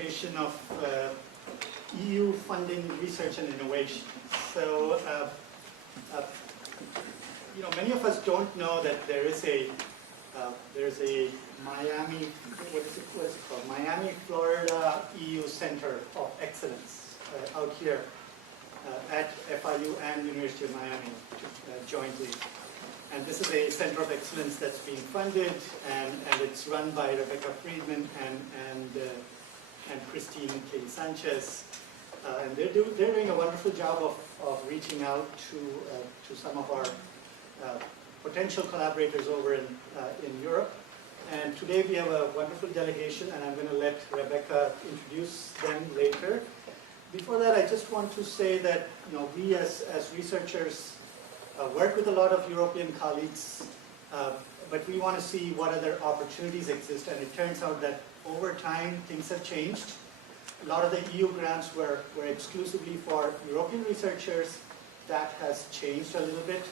presentation of EU funding research and innovation. So, many of us don't know that there's a Miami, what is it called? Miami, Florida EU Center of Excellence out here at FIU and University of Miami jointly. And this is a center of excellence that's being funded, and it's run by Rebecca Friedman and Christine K. Sanchez. And they're doing a wonderful job of reaching out to some of our potential collaborators over in Europe. And today we have a wonderful delegation, and I'm going to let Rebecca introduce them later. Before that, I just want to say that we as researchers work with a lot of European colleagues, but we want to see what other opportunities exist. And it turns out that over time, things have changed. A lot of the EU grants were exclusively for European researchers. That has changed a little bit.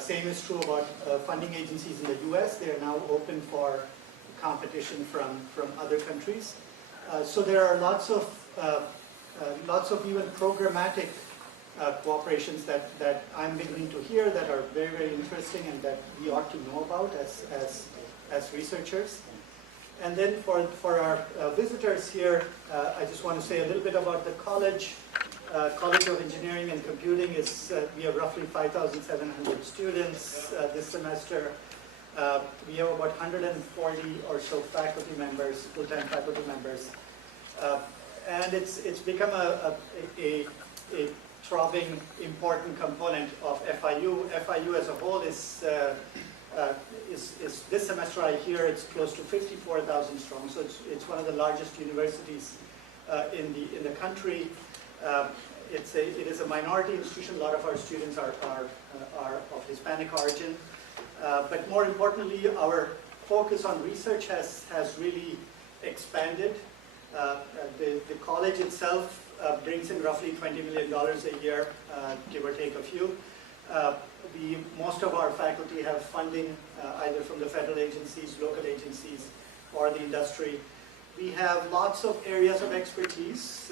Same is true about funding agencies in the US. They are now open for competition from other countries. So there are lots of even programmatic cooperations that I'm beginning to hear that are very, very interesting and that we ought to know about as researchers. And then for our visitors here, I just want to say a little bit about the college. College of Engineering and Computing is, we have roughly 5,700 students this semester. We have about 140 or so faculty members, full-time faculty members. And it's become a throbbing, important component of FIU. FIU as a whole is this semester I hear it's close to 54,000 strong. So it's one of the largest universities in the country. It is a minority institution. A lot of our students are of Hispanic origin. But more importantly, our focus on research has really expanded. The college itself brings in roughly $20 million a year, give or take a few. Most of our faculty have funding either from the federal agencies, local agencies, or the industry. We have lots of areas of expertise.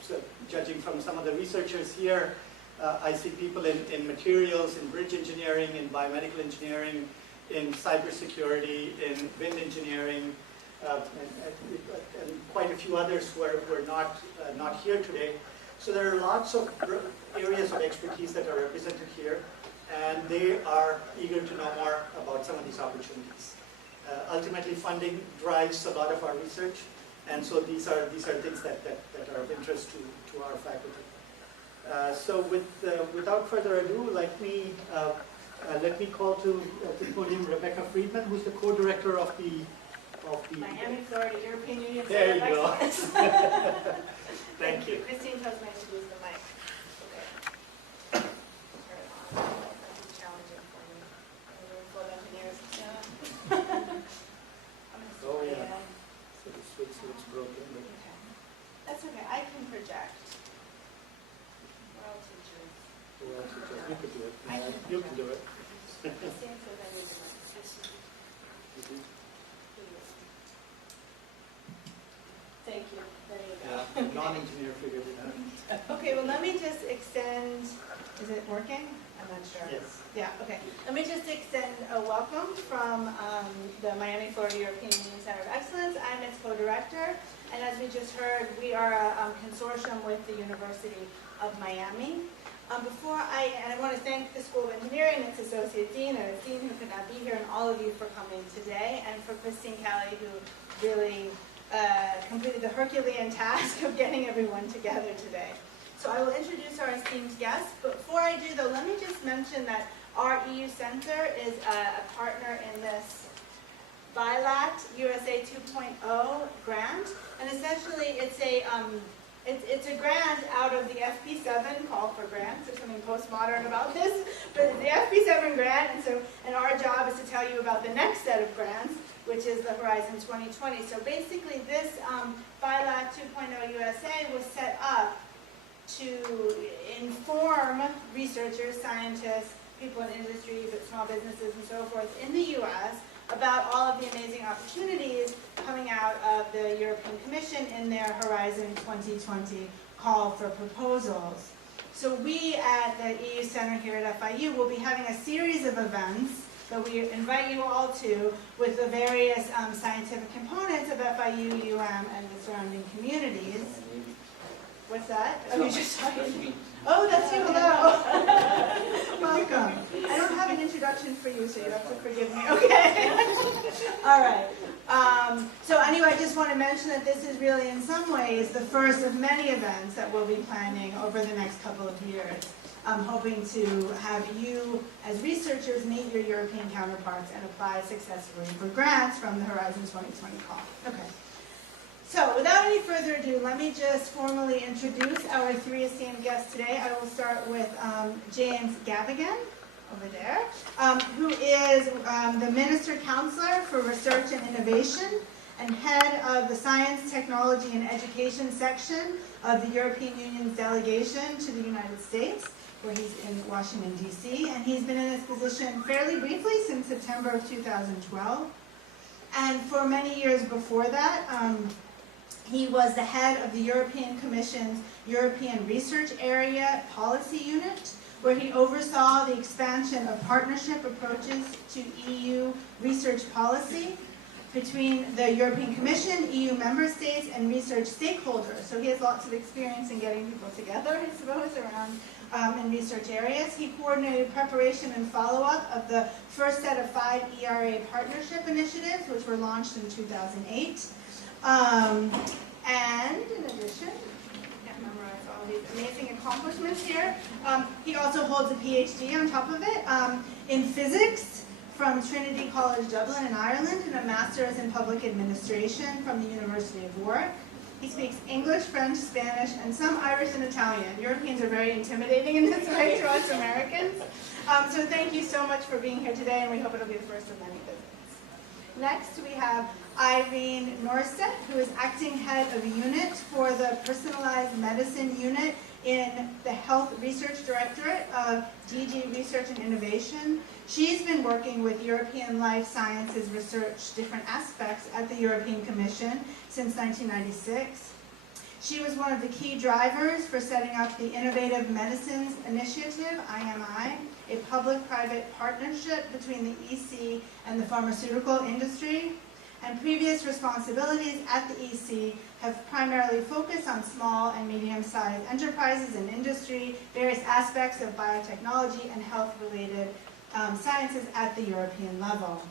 So judging from some of the researchers here, I see people in materials, in bridge engineering, in biomedical engineering, in cybersecurity, in wind engineering, and quite a few others who are not here today. So there are lots of areas of expertise that are represented here, and they are eager to know more about some of these opportunities. Ultimately, funding drives a lot of our research, and so these are things that are of interest to our faculty. So without further ado, let me call to the podium Rebecca Friedman, who's the co-director of the Miami, Florida European Union There Center you of go. Excellence. Thank you. Christine tells me to use the mic. Okay. Turn it on. That's challenging for me. I'm a room full of engineers. Yeah. I'm going to Oh, start yeah. it. So the switch looks broken. But Okay. That's okay. I can project. We're all teachers. well, you could do it. I can You can do it. Christine says I need the mic. Thank you. There you go. Yeah, non-engineer figured it out. Okay, well, let me just extend, is it working? I'm not sure. Yes. Yeah, okay. Let me just extend a welcome from the Miami, Florida European Union Center of Excellence. I'm its co-director, and as we just heard, we are a consortium with the University of Miami. And I want to thank the School of Engineering, its Associate Dean, and its Dean who could not be here, and all of you for coming today, and for Christine Callie, who really completed the Herculean task of getting everyone together today. So I will introduce our esteemed guests, but before I do though, let me just mention that our EU Center is a partner in this BILAT USA 2.0 grant, and essentially it's a grant out of the FP7 call for grants. There's something postmodern about this, but it's the FP7 grant, and our job is to tell you about the next set of grants, which is the Horizon 2020. So basically this BILAT 2.0 USA was set up to inform researchers, scientists, people in industry, but small businesses and so forth in the US about all of the amazing opportunities coming out of the European Commission in their Horizon 2020 call for proposals. So we at the EU Center here at FIU will be having a series of events that we invite you all to with the various scientific components of FIU, and the surrounding communities. What's that? Oh, you're just talking. Oh, that's you. Hello. Welcome. I don't have an introduction for you, so you have to forgive me. Okay. All right. So anyway, I just want to mention that this is really, in some ways, the first of many events that we'll be planning over the next couple of years. I'm hoping to have you, as researchers, meet your European counterparts and apply successfully for grants from the Horizon 2020 call. Okay. So, without any further ado, let me just formally introduce our three esteemed guests today. I will start with James Gavigan, over there, who is the Minister Counselor for Research and Innovation and head of the Science, Technology, and Education section of the European Union's delegation to the United States, where he's in Washington, D.C., and he's been in this position fairly briefly since September of 2012. And for many years before that, he was the head of the European Commission's European Research Area Policy Unit, where he oversaw the expansion of partnership approaches to EU research policy between the European Commission, EU member states, and research stakeholders. So he has lots of experience in getting people together, I suppose, around in research areas. He coordinated preparation and follow-up of the first set of 5 ERA partnership initiatives, which were launched in 2008. And in addition, I can't memorize all these amazing accomplishments here, he also holds a PhD on top of it in physics from Trinity College Dublin in Ireland, and a master's in public administration from the University of Warwick. He speaks English, French, Spanish, and some Irish and Italian. Europeans are very intimidating in this way to us Americans. So thank you so much for being here today, and we hope it'll be the first of many visits. Next, we have Irene Norstedt, who is acting head of a unit for the Personalized Medicine Unit in the Health Research Directorate of DG Research and Innovation. She's been working with European life sciences research, different aspects at the European Commission since 1996. She was one of the key drivers for setting up the Innovative Medicines Initiative, IMI, a public-private partnership between the EC and the pharmaceutical industry. And previous responsibilities at the EC have primarily focused on small and medium-sized enterprises and industry, various aspects of biotechnology and health-related sciences at the European level.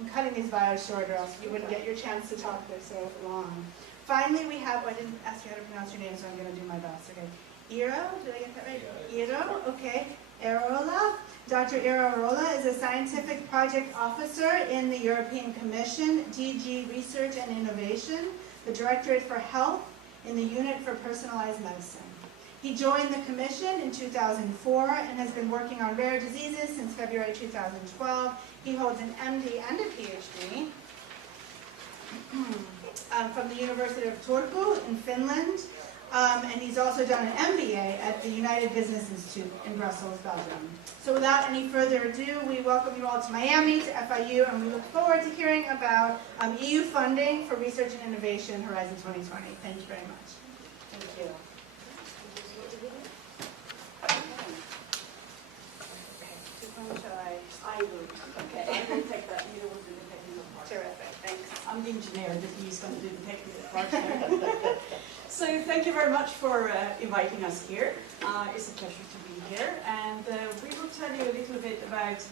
I'm cutting these bios short, or else you wouldn't get your chance to talk. They're so long. Finally, we have, I didn't ask you how to pronounce your name, so I'm going to do my best. Okay, Iiro, did I get that right? Iiro, okay. Eerola. Dr. Eerola is a scientific project officer in the European Commission, DG Research and Innovation, the Directorate for Health in the Unit for Personalized Medicine. He joined the Commission in 2004 and has been working on rare diseases since February 2012. He holds an MD and a PhD from the University of Turku in Finland. And he's also done an MBA at the United Business Institute in Brussels, Belgium. So without any further ado, we welcome you all to Miami, to FIU, and we look forward to hearing about EU funding for research and innovation, Horizon 2020. Thank you very much. Thank you. I will. Okay. I will take that. You will do the technical part. Terrific. Thanks. I'm the engineer, but he's going to do the technical part here. So thank you very much for inviting us here. It's a pleasure to be here, and we will tell you a little bit about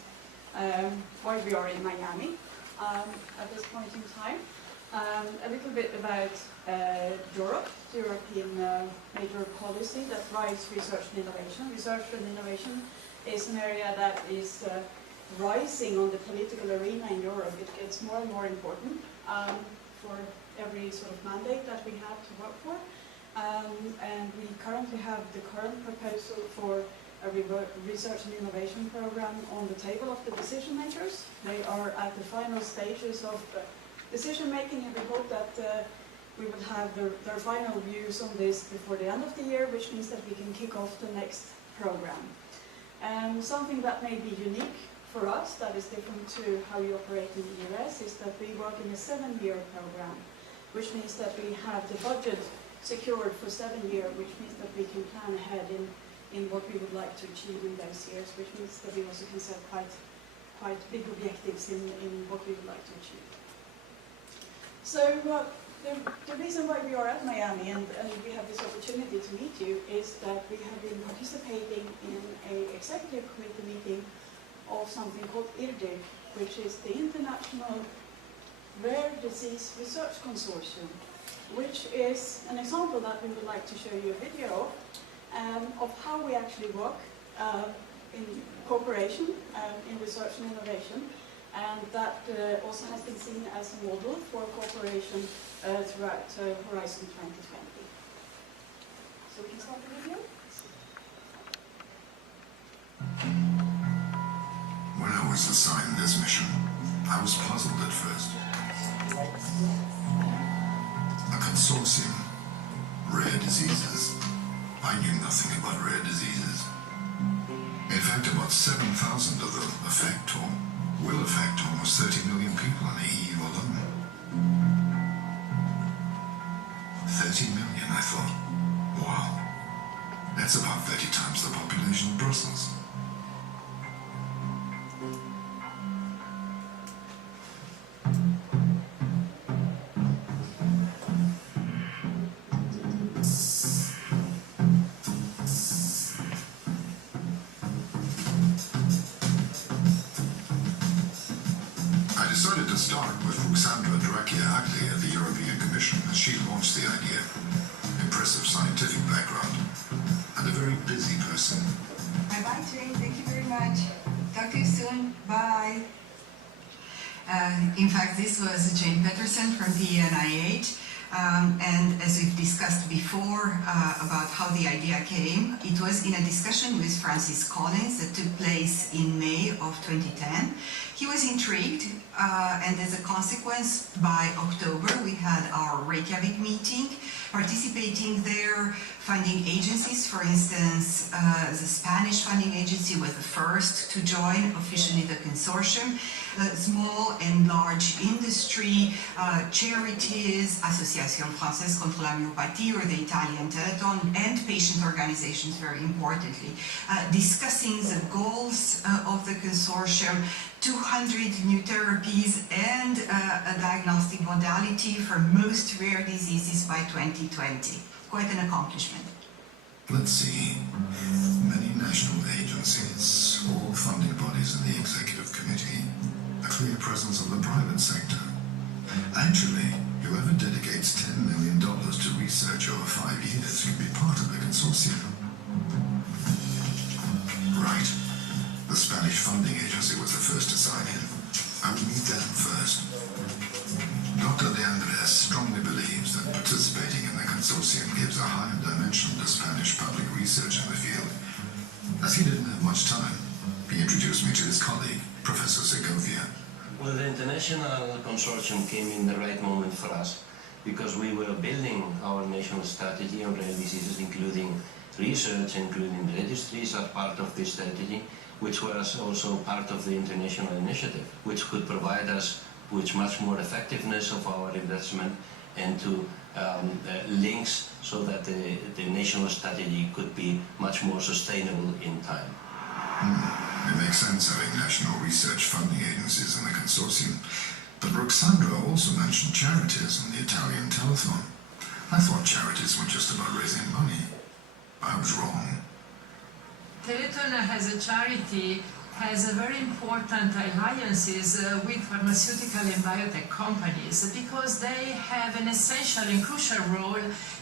why we are in Miami at this point in time. A little bit about Europe, the European major policy that drives research and innovation. Research and innovation is an area that is rising on the political arena in Europe. It gets more and more important for every sort of mandate that we have to work for. And we currently have the current proposal for a research and innovation program on the table of the decision makers. They are at the final stages of decision making, and we hope that we will have their final views on this before the end of the year, which means that we can kick off the next program. Something that may be unique for us that is different to how you operate in the US is that we work in a 7-year program, which means that we have the budget secured for 7 years, which means that we can plan ahead in what we would like to achieve in those years, which means that we also can set quite big objectives in what we would like to achieve. So the reason why we are at Miami and we have this opportunity to meet you is that we have been participating in an executive committee meeting of something called Iiro, which is the International Rare Disease Research Consortium, which is an example that we would like to show you a video of how we actually work in cooperation in research and innovation, and that also has been seen as a model for cooperation throughout Horizon 2020. So we can start the video. When I was assigned this mission, I was puzzled at first. A consortium, rare diseases. I knew nothing about rare diseases. In fact, about 7,000 of them affect or will affect almost 30 million people in the EU alone. 30 million, I thought. Wow. That's about 30 times the population of Brussels. At the European Commission as she launched the idea. Impressive scientific background and a very busy person. Bye-bye, Jane. Thank you very much. Talk to you soon. Bye. In fact, this was Jane Peterson from the NIH. And as we've discussed before about how the idea came, it was in a discussion with Francis Collins that took place in May of 2010. He was intrigued, and as a consequence, by October, we had our Reykjavik meeting. Participating there, funding agencies, for instance, the Spanish funding agency was the first to join officially the consortium. Small and large industry, charities, Association Française contre la Myopathie, or the Italian Teleton, and patient organizations, very importantly, discussing the goals of the consortium, 200 new therapies and a diagnostic modality for most rare diseases by 2020. Quite an accomplishment. Let's see. Many national agencies, all funding bodies in the executive committee, a clear presence of the private sector. Actually, whoever dedicates $10 million to research over 5 years can be part of the consortium. Right. The Spanish funding agency was the first to sign in. I would meet them first. Dr. De Andres strongly believes that participating in the consortium gives a higher dimension to Spanish public research in the field. As he didn't have much time, he introduced me to his colleague, Professor Segovia. Well, the international consortium came in the right moment for us because we were building our national strategy on rare diseases, including research, including registries as part of this strategy, which was also part of the international initiative, which could provide us with much more effectiveness of our investment and to links so that the national strategy could be much more sustainable in time. It makes sense having national research funding agencies in the consortium. But Roxandra also mentioned charities in the Italian telethon. I thought charities were just about raising money. I was wrong. Teleton as a charity has a very important alliances with pharmaceutical and biotech companies because they have an essential and crucial role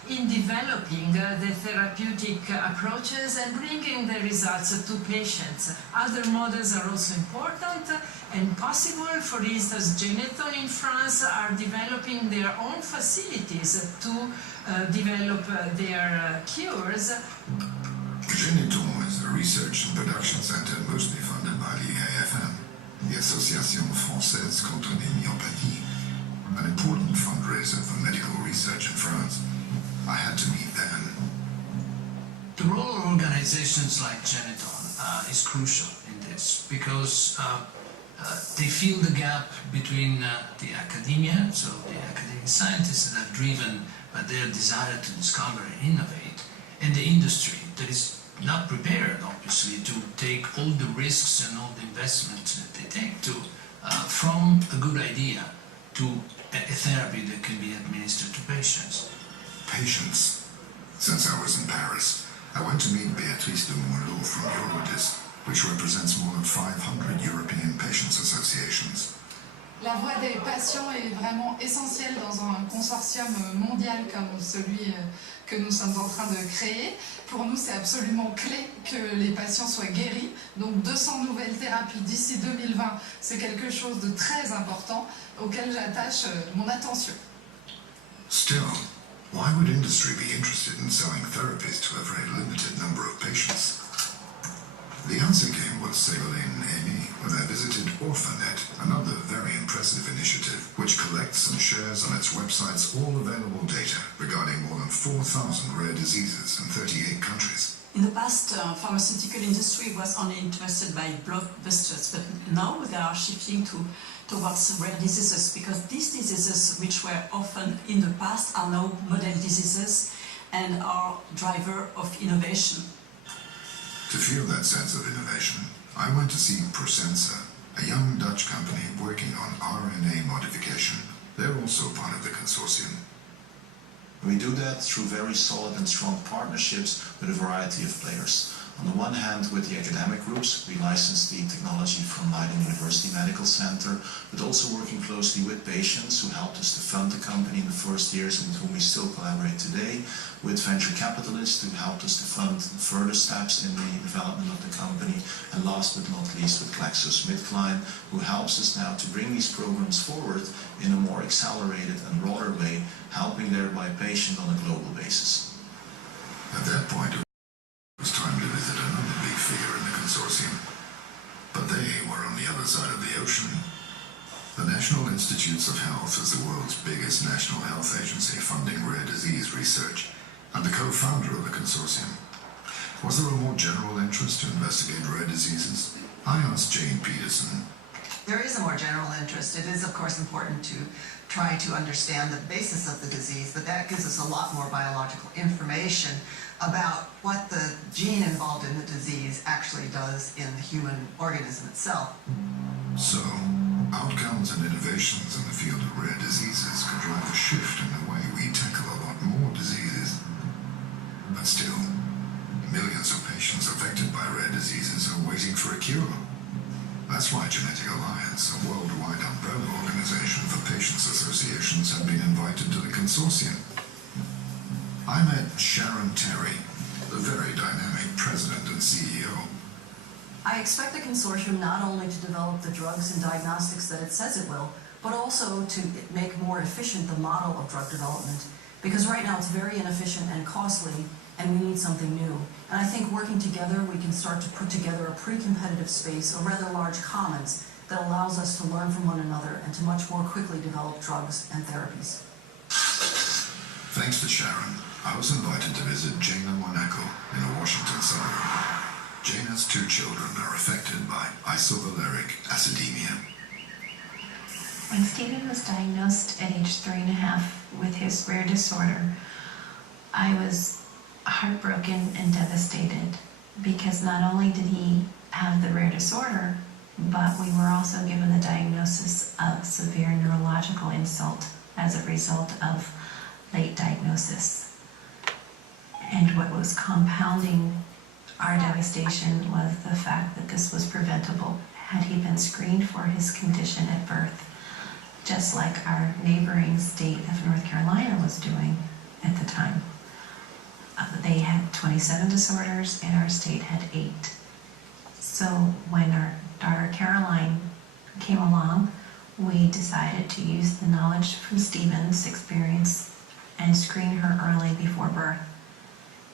in developing the therapeutic approaches and bringing the results to patients. Other models are also important and possible. For instance, Geneton in France are developing their own facilities to develop their cures. Geneton is a research and production center mostly funded by the AFM, the Association Française contre la Myopathies, an important fundraiser for medical research in France. I had to meet them. The role of organizations like Geneton is crucial in this. projects because they fill the gap between the academia, so the academic scientists that are driven by their desire to discover and innovate, and the industry that is not prepared, obviously, to take all the risks and all the investments that they take to from a good idea to a therapy that can be administered to patients. Patients. Since I was in Paris, I went to meet Béatrice de Monlot from Eerola, which represents more than 500 European patients associations. La voix des patients est vraiment essentielle dans un consortium mondial comme celui que nous sommes en train de créer. Pour nous, c'est absolument clé que les patients soient guéris. Donc 200 nouvelles thérapies d'ici 2020, c'est quelque chose de très important auquel j'attache mon attention. Still, why would industry be interested in selling therapies to a very limited number of patients? The answer came with Ségolène Amy when I visited Orphanet, another very impressive initiative which collects and shares on its websites all available data regarding more than 4,000 rare diseases in 38 countries. In the past, pharmaceutical industry was only interested by blockbusters, but now they are shifting towards rare diseases because these diseases, which were often in the past, are now model diseases and are driver of innovation. To feel that sense of innovation, I went to see Prosensa, a young Dutch company working on RNA modification. They're also part of the consortium. We do that through very solid and strong partnerships with a variety of players. On the one hand, with the academic groups, we license the technology from Leiden University Medical Center, but also working closely with patients who helped us to fund the company in the first years and with whom we still collaborate today, with venture capitalists who helped us to fund further steps in the development of the company, and last but not least with GlaxoSmithKline, who helps us now to bring these programs forward in a more accelerated and broader way, helping thereby patients on a global basis. At that point, it was time to visit another big figure in the consortium. But they were on the other side of the ocean. The National Institutes of Health is the world's biggest national health agency funding rare disease research, and the co-founder of the consortium. Was there a more general interest to investigate rare diseases? I asked Jane Peterson. There is a more general interest. It is, of course, important to try to understand the basis of the disease, but that gives us a lot more biological information about what the gene involved in the disease actually does in the human organism itself. So, outcomes and innovations in the field of rare diseases could drive a shift in the way we tackle a lot more diseases. But still, millions of patients affected by rare diseases are waiting for a cure. That's why Genetic Alliance, a worldwide umbrella organization for patients' associations, have been invited to the consortium. I met Sharon Terry, the very dynamic president and CEO. I expect the consortium not only to develop the drugs and diagnostics that it says it will, but also to make more efficient the model of drug development. Because right now it's very inefficient and costly, and we need something new. And I think working together, we can start to put together a pre-competitive space, a rather large commons, that allows us to learn from one another and to much more quickly develop drugs and therapies. Thanks to Sharon, I was invited to visit Jana Monaco in a Washington suburb. Jana's 2 children are affected by isovaleric acidemia. When Stephen was diagnosed at age 3.5 with his rare disorder, I was heartbroken and devastated because not only did he have the rare disorder, but we were also given the diagnosis of severe neurological insult as a result of late diagnosis. And what was compounding our devastation was the fact that this was preventable had he been screened for his condition at birth, just like our neighboring state of North Carolina was doing at the time. They had 27 disorders and our state had 8. So when our daughter Caroline came along, we decided to use the knowledge from Stephen's experience and screen her early before birth.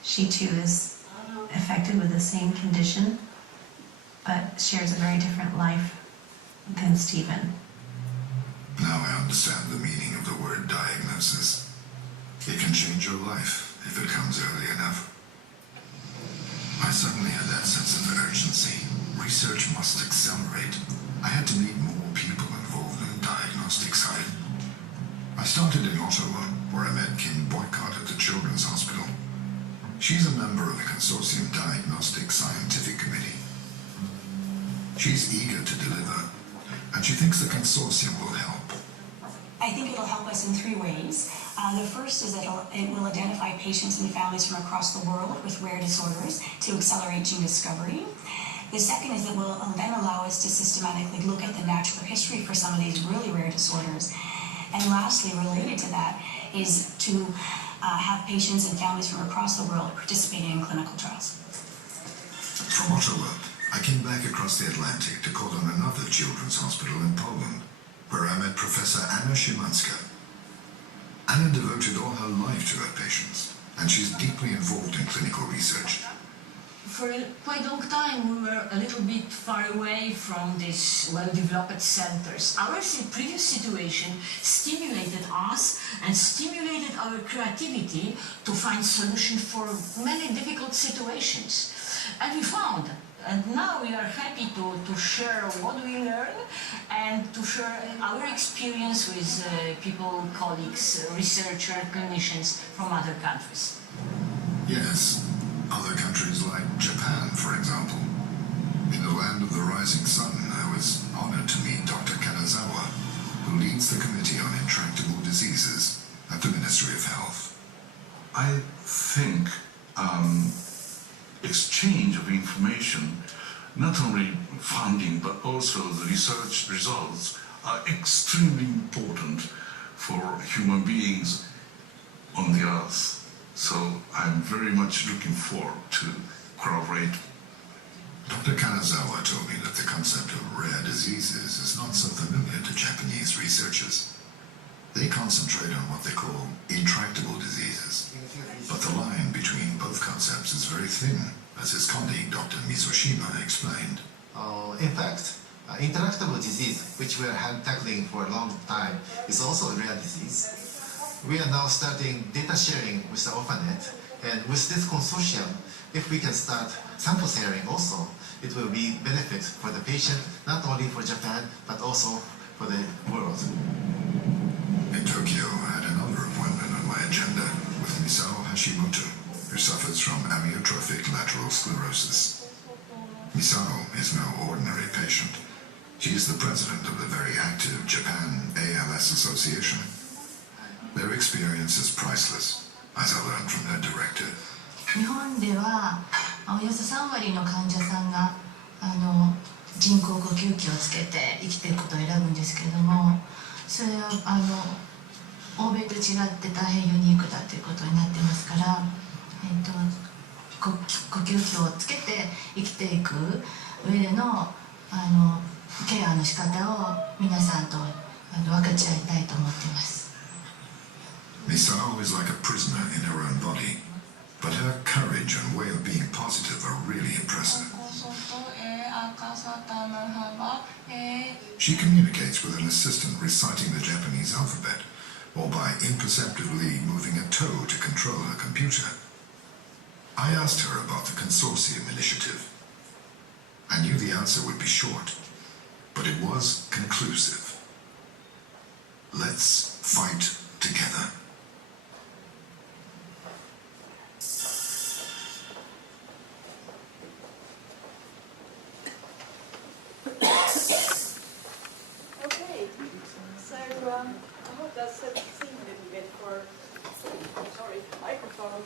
She too is affected with the same condition, but shares a very different life than Stephen. Now I understand the meaning of the word diagnosis. It can change your life if it comes early enough. I suddenly had that sense of urgency. research must accelerate. I had to meet more people involved in the diagnostic side. I started in Ottawa, where I met Kim Boycott at the Children's Hospital. She's a member of the Consortium Diagnostic Scientific Committee. She's eager to deliver, and she thinks the consortium will help. I think it'll help us in 3 ways. The first is that it will identify patients and families from across the world with rare disorders to accelerate gene discovery. The second is that it will then allow us to systematically look at the natural history for some of these really rare disorders. And lastly, related to that, is to have patients and families from across the world participating in clinical trials. From Ottawa, I came back across the Atlantic to call on another children's hospital in Poland, where I met Professor Anna Szymanska. Anna devoted all her life to her patients, and she's deeply involved in clinical research. For a quite long time, we were a little bit far away from these well-developed centers. Our previous situation stimulated us and stimulated our creativity to find solutions for many difficult situations. And we found. And now we are happy to share what we learn and to share our experience with people, colleagues, researchers, clinicians from other countries. Yes, other countries like Japan, for example. In the land of the rising sun, I was honored to meet Dr. Kanazawa, who leads the Committee on Intractable Diseases at the Ministry of Health. I think exchange of information, not only funding but also the research results, are extremely important for human beings on the earth. So I'm very much looking forward to collaborate. Dr. Kanazawa told me that the concept of rare diseases is not so familiar to Japanese researchers. They concentrate on what they call intractable diseases. But the line between both concepts is very thin, as his colleague Dr. Mizoshima explained. In fact, intractable disease, which we are tackling for a long time, is also a rare disease. We are now starting data sharing with the OrphaNet, and with this consortium, if we can start sample sharing also, it will be benefit for the patient, not only for Japan, but also for the world. In Tokyo, I had another appointment on my agenda with Misao Hashimoto, who suffers from amyotrophic lateral sclerosis. Misao is no ordinary patient. She is the president of the very active Japan ALS Association. Their experience is priceless, as I learned from their director. 日本ではおよそ3割の患者さんが人工呼吸器をつけて生きていくことを選ぶんですけれども、それは欧米と違って大変ユニークだということになってますから、呼吸器をつけて生きていく上でのケアの仕方を皆さんと分かち合いたいと思っています。Misao is like a prisoner in her own body, but her courage and way of being positive are really impressive. She communicates with an assistant reciting the Japanese alphabet, or by imperceptibly moving a toe to control her computer. I asked her about the consortium initiative. I knew the answer would be short, but it was conclusive. Let's fight together. Okay, so I hope that sets the scene a little bit for, sorry, microphone.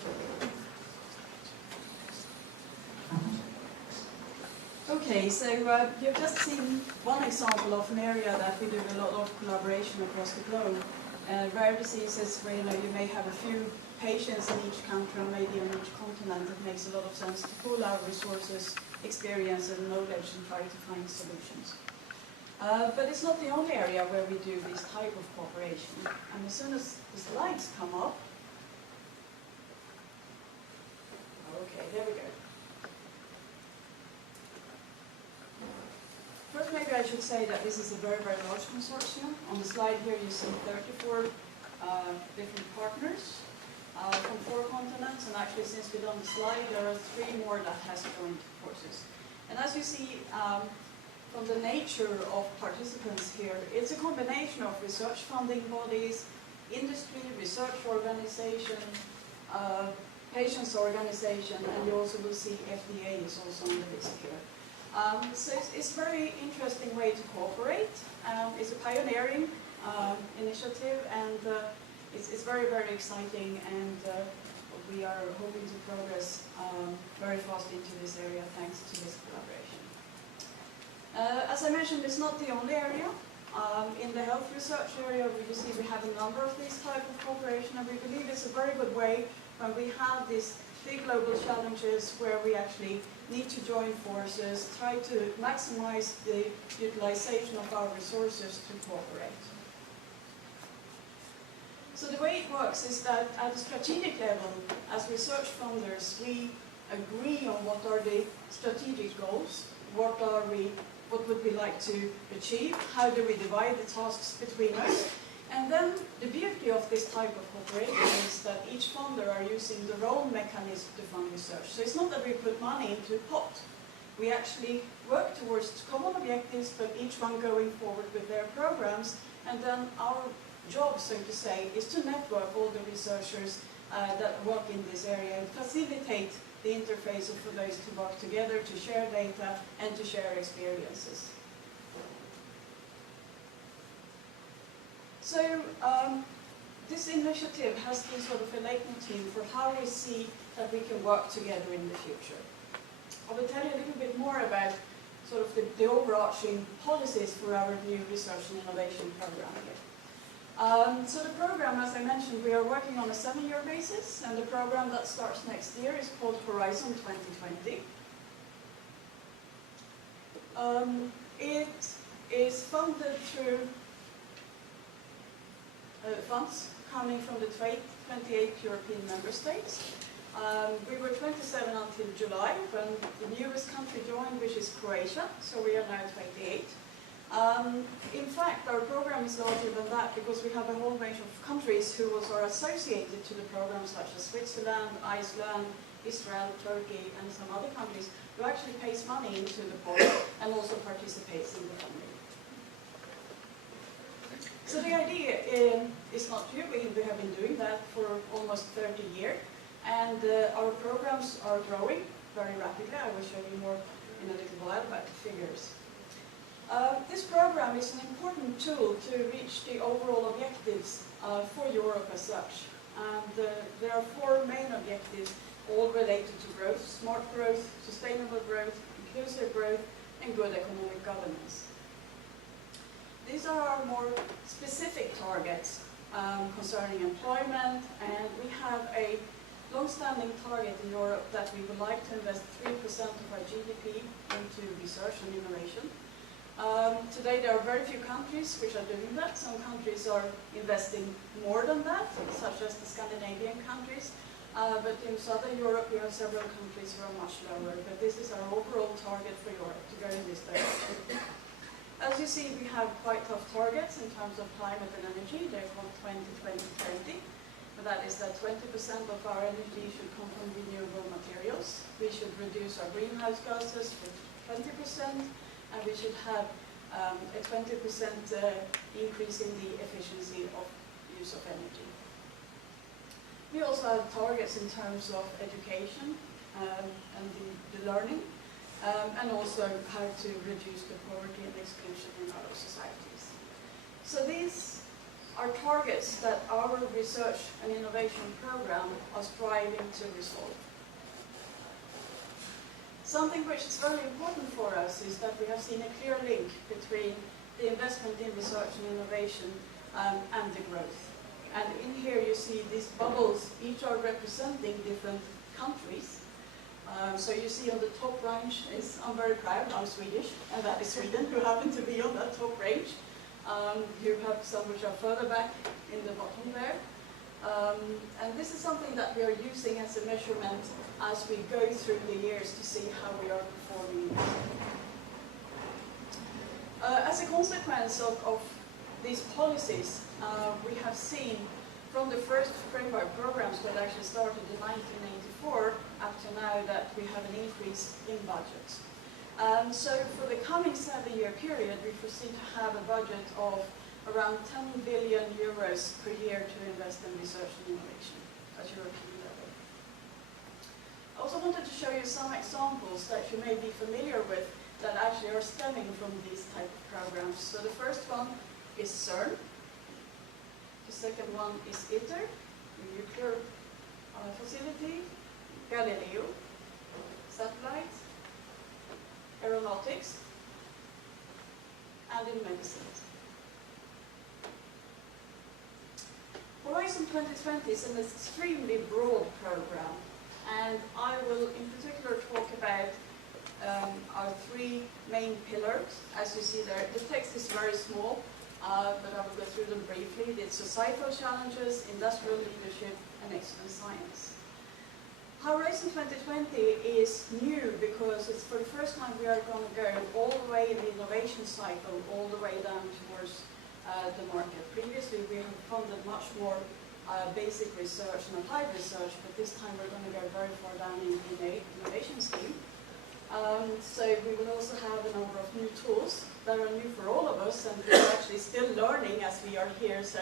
Okay, so you've just seen one example of an area that we do a lot of collaboration across the globe. Rare diseases where you may have a few patients in each country or maybe on each continent. It makes a lot of sense to pool our resources, experience and knowledge and try to find solutions. But it's not the only area where we do this type of cooperation. And as soon as the slides come up, okay, there we go. First, maybe I should say that this is a very, very large consortium. On the slide here, you see 34 different partners from 4 continents. And actually, since we've done the slide, there are 3 more that has joined forces. And as you see from the nature of participants here, it's a combination of research funding bodies, industry, research organization, patients organization, and you also will see FDA is also on the list here. So it's a very interesting way to cooperate. It's a pioneering initiative, and it's very, very exciting, and we are hoping to progress very fast into this area thanks to this collaboration. As I mentioned, it's not the only area. In the health research area, you see we have a number of these type of cooperation, and we believe it's a very good way when we have these big global challenges where we actually need to join forces, try to maximize the utilization of our resources to cooperate. So the way it works is that at a strategic level, as research funders, we agree on what are the strategic goals, what would we like to achieve, how do we divide the tasks between us, and then the beauty of this type of cooperation is that each funder are using their own mechanism to fund research. So it's not that we put money into a pot. We actually work towards common objectives, but each one going forward with their programs, and then our job, so to say, is to network all the researchers that work in this area and facilitate the interface for those to work together, to share data, and to share experiences. So this initiative has been sort of a leitmotif for how we see that we can work together in the future. I will tell you a little bit more about sort of the overarching policies for our new research and innovation program here. So the program, as I mentioned, we are working on a 7-year basis, and the program that starts next year is called Horizon 2020. It is funded through funds coming from the 28 European member states. We were 27 until July when the newest country joined, which is Croatia, so we are now 28. In fact, our program is larger than that because we have a whole range of countries who also are associated to the program, such as Switzerland, Iceland, Israel, Turkey, and some other countries who actually pays money into the pot and also participates in the funding. So the idea is not new. We have been doing that for almost 30 years, and our programs are growing very rapidly. I will show you more in a little while about the figures. This program is an important tool to reach the overall objectives for Europe as such. And there are 4 main objectives, all related to growth: smart growth, sustainable growth, inclusive growth, and good economic governance. These are our more specific targets concerning employment, and we have a long-standing target in Europe that we would like to invest 3% of our GDP into research and innovation. Today there are very few countries which are doing that. Some countries are investing more than that, such as the Scandinavian countries. But in Southern Europe we have several countries who are much lower. But this is our overall target for Europe, to go in this direction. As you see, we have quite tough targets in terms of climate and energy. They're called 20-20-20. That is that 20% of our energy should come from renewable materials. We should reduce our greenhouse gases with 20%, and we should have a 20% increase in the efficiency of use of energy. We also have targets in terms of education and the learning, and also how to reduce the poverty and exclusion in our societies. So these are targets that our research and innovation program are striving to resolve. Something which is very important for us is that we have seen a clear link between the investment in research and innovation and the growth. And in here you see these bubbles, each are representing different countries. So you see on the top range is, I'm very proud, I'm Swedish, and that is Sweden, who happen to be on that top range. You have some which are further back in the bottom there. And this is something that we are using as a measurement as we go through the years to see how we are performing. As a consequence of these policies, we have seen from the first framework programs that actually started in 1984 up to now that we have an increase in budgets. So for the coming 7-year period, we foresee to have a budget of around 10 billion euros per year to invest in research and innovation at European level. I also wanted to show you some examples that you may be familiar with that actually are stemming from these type of programs. So the first one is CERN. The second one is ITER, the nuclear facility, Galileo, satellite, aeronautics, and in medicine. Horizon 2020 is an extremely broad program, and I will in particular talk about our 3 main pillars. As you see there, the text is very small, but I will go through them briefly. It's societal challenges, industrial leadership, and excellent science. Horizon 2020 is new because it's for the first time we are going to go all the way in the innovation cycle, all the way down towards the market. Previously we have funded much more basic research and applied research, but this time we're going to go very far down in the innovation scheme. So we will also have a number of new tools that are new for all of us, and we're actually still learning as we are here. So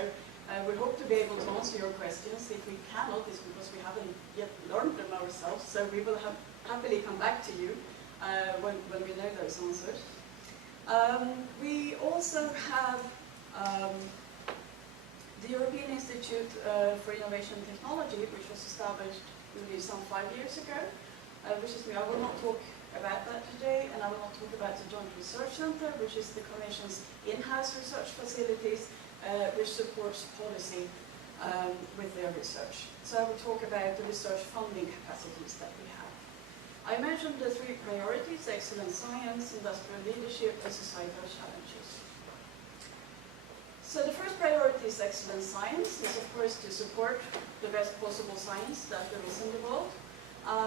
we hope to be able to answer your questions. If we cannot, it's because we haven't yet learned them ourselves. So we will happily come back to you when we know those answers. We also have the European Institute for Innovation and Technology, which was established really some 5 years ago, which is new. I will not talk about that today, and I will not talk about the Joint Research Center, which is the Commission's in-house research facilities, which supports policy with their research. So I will talk about the research funding capacities that we have. I mentioned the 3 priorities: excellent science, industrial leadership, and societal challenges. So the first priority is excellent science. Is of course to support the best possible science that there is in the world,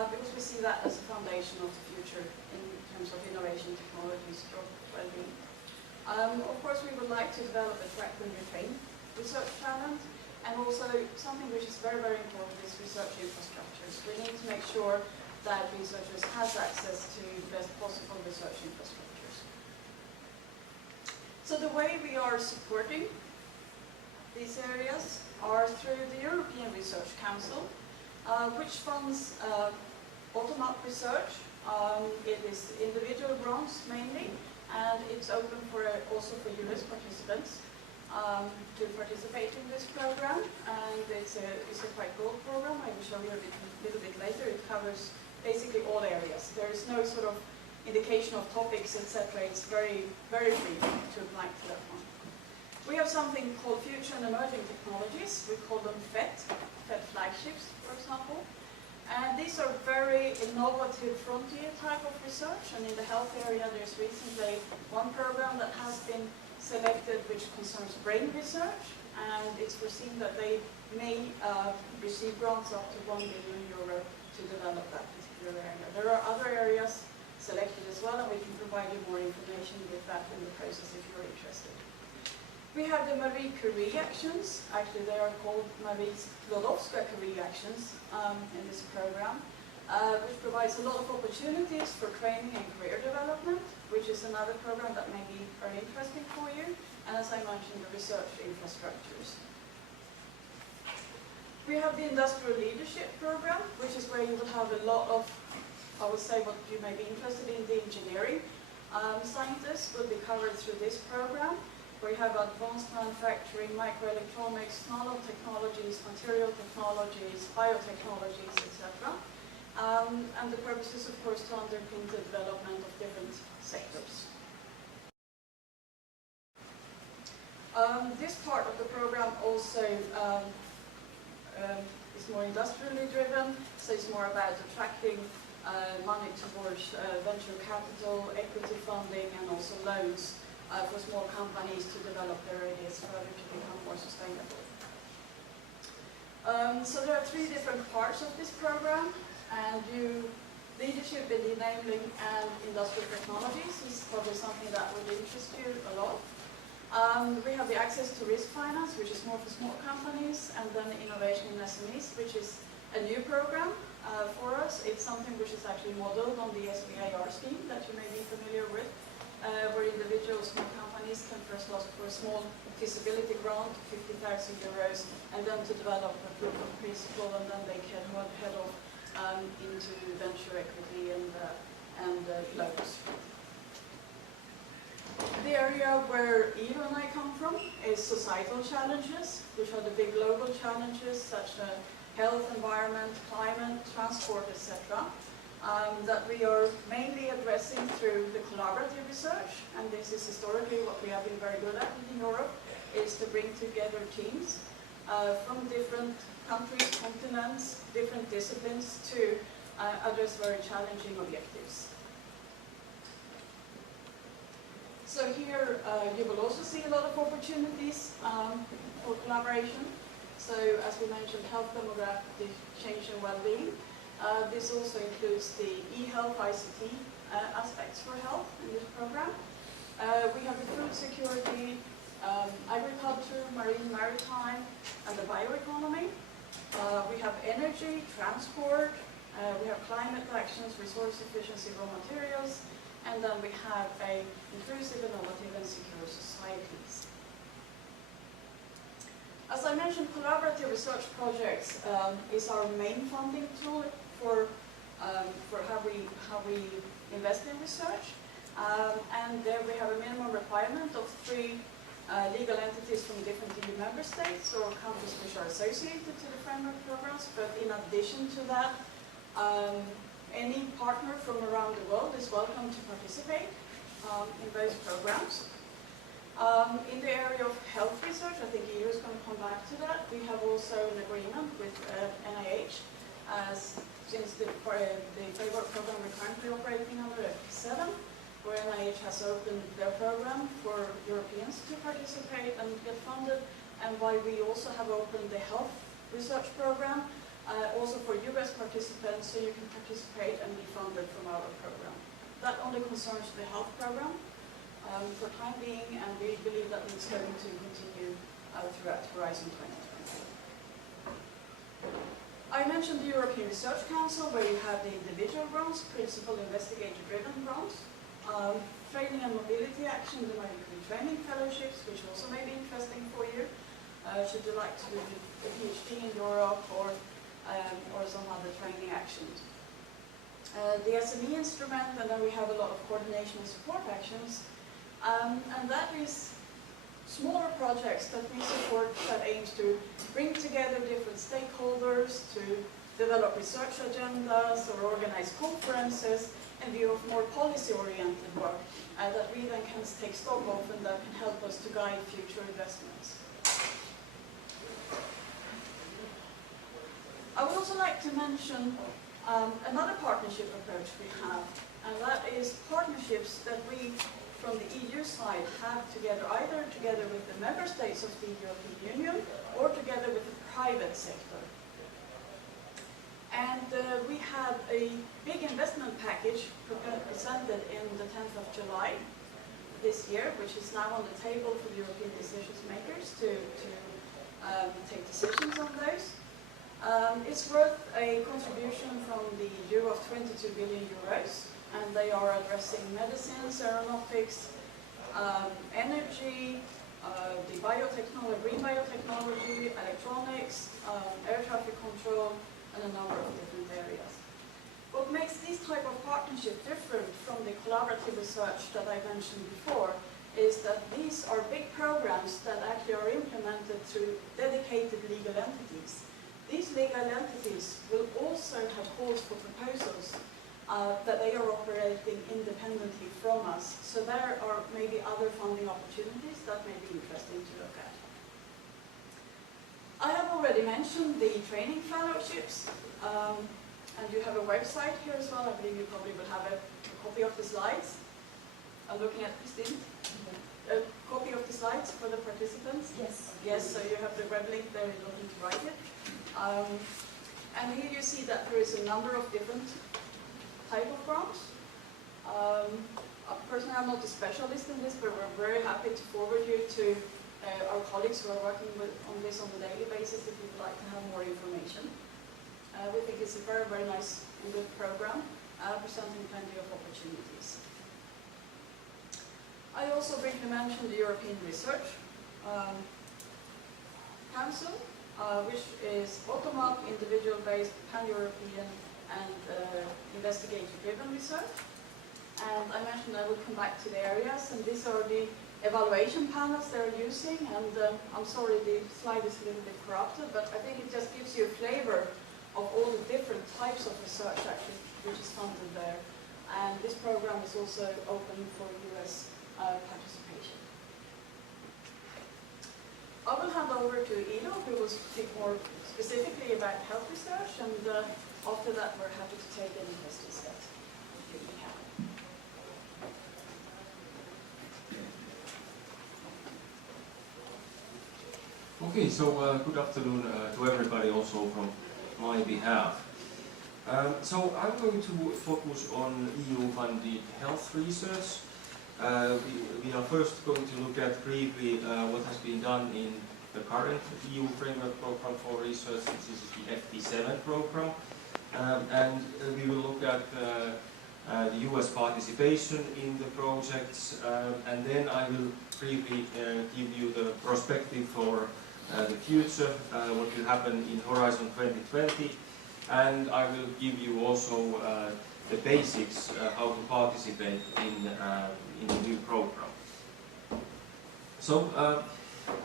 because we see that as a foundation of the future in terms of innovation, technologies, job well-being. Of course, we would like to develop, attract, and retain research talent, and also something which is very, very important is research infrastructures. We need to make sure that researchers have access to the best possible research infrastructures. So the way we are supporting these areas are through the European Research Council, which funds bottom-up research. It is individual grants mainly, and it's open for also for US participants to participate in this program. And it's a quite broad program. I will show you a little bit later. It covers basically all areas. There is no sort of indication of topics, etc. It's very, very free to apply to that one. We have something called Future and Emerging Technologies. We call them FET flagships, for example. And these are very innovative frontier type of research. And in the health area, there's recently one program that has been selected which concerns brain research. And it's foreseen that they may receive grants up to €1 billion to develop that particular area. There are other areas selected as well, and we can provide you more information with that in the process if you're interested. We have the Marie Curie actions. Actually, they are called Marie Sklodowska-Curie actions in this program, which provides a lot of opportunities for training and career development, which is another program that may be very interesting for you. And as I mentioned, the research infrastructures. We have the Industrial Leadership Program, which is where you will have a lot of, I would say, what you may be interested in, the engineering scientists will be covered through this program. We have advanced manufacturing, microelectronics, nanotechnologies, material technologies, biotechnologies, etc. And the purpose is, of course, to underpin the development of different sectors. This part of the program also is more industrially driven, so it's more about attracting money towards venture capital, equity funding, and also loans for small companies to develop their ideas further to become more sustainable. So there are 3 different parts of this program, and leadership in the enabling and industrial technologies is probably something that would interest you a lot. We have the access to risk finance, which is more for small companies, and then innovation in SMEs, which is a new program for us. us. It's something which is actually modeled on the SBIR scheme that you may be familiar with, where individuals, small companies can first ask for a small feasibility grant, 50,000 euros, and then to develop a proof of principle, and then they can head off into venture equity and loans. The area where Iiro and I come from is societal challenges, which are the big global challenges such as health, environment, climate, transport, etc. That we are mainly addressing through the collaborative research, and this is historically what we have been very good at in Europe, is to bring together teams from different countries, continents, different disciplines to address very challenging objectives. So here you will also see a lot of opportunities for collaboration. So as we mentioned, health, demographic change and well-being. This also includes the e-health ICT aspects for health in this program. We have the food security, agriculture, marine, maritime, and the bioeconomy. We have energy, transport, we have climate actions, resource efficiency, raw materials, and then we have a inclusive, innovative, and secure societies. As I mentioned, collaborative research projects is our main funding tool for how we invest in research. And there we have a minimum requirement of 3 legal entities from different EU member states or countries which are associated to the framework programs. But in addition to that, any partner from around the world is welcome to participate in those programs. In the area of health research, I think Iiro is going to come back to that. We have also an agreement with NIH, since the framework program we're currently operating under FP7, where NIH has opened their program for Europeans to participate and get funded, and why we also have opened the health research program, also for US participants, so you can participate and be funded from our program. That only concerns the health program for time being, and we believe that it's going to continue throughout Horizon 2020. I mentioned the European Research Council, where you have the individual grants, principal investigator-driven grants, training and mobility action, there might be training fellowships, which also may be interesting for you, should you like to do a PhD in Europe or some other training actions. The SME instrument, and then we have a lot of coordination and support actions, and that is smaller projects that we support that aims to bring together different stakeholders to develop research agendas or organize conferences in view of more policy-oriented work that we then can take stock of and that can help us to guide future investments. I would also like to mention another partnership approach we have, and that is partnerships that we from the EU side have together, either together with the member states of the European Union or together with the private sector. And we have a big investment package presented in the 10th of July this year, which is now on the table for the European decision makers to take decisions on those. It's worth a contribution from the EU of 22 billion euros, and they are addressing medicines, aeronautics, energy, the biotechnology, green biotechnology, electronics, air traffic control, and a number of different areas. What makes this type of partnership different from the collaborative research that I mentioned before is that these are big programs that actually are implemented through dedicated legal entities. These legal entities will also have calls for proposals that they are operating independently from us. So there are maybe other funding opportunities that may be interesting to look at. I have already mentioned the training fellowships, and you have a website here as well. I believe you probably will have a copy of the slides. I'm looking at Christine. A copy of the slides for the participants? Yes. Yes, so you have the web link there, you're looking to write it. And here you see that there is a number of different type of grants. Personally, I'm not a specialist in this, but we're very happy to forward you to our colleagues who are working on this on a daily basis if you'd like to have more information. We think it's a very, very nice and good program, presenting plenty of opportunities. I also briefly mentioned the European Research Council, which is bottom-up, individual-based, pan-European and investigator-driven research. And I mentioned I would come back to the areas, and these are the evaluation panels they're using, and I'm sorry the slide is a little bit corrupted, but I think it just gives you a flavor of all the different types of research actually which is funded there. And this program is also open for US participation. I will hand over to Iiro, who will speak more specifically about health research, and after that we're happy to take any questions that you may have. Okay, so good afternoon to everybody also from my behalf. So I'm going to focus on EU-funded health research. We are first going to look at briefly what has been done in the current EU framework program for research. This is the FP7 program. And we will look at the US participation in the projects, and then I will briefly give you the perspective for the future, what will happen in Horizon 2020, and I will give you also the basics how to participate in the new program. So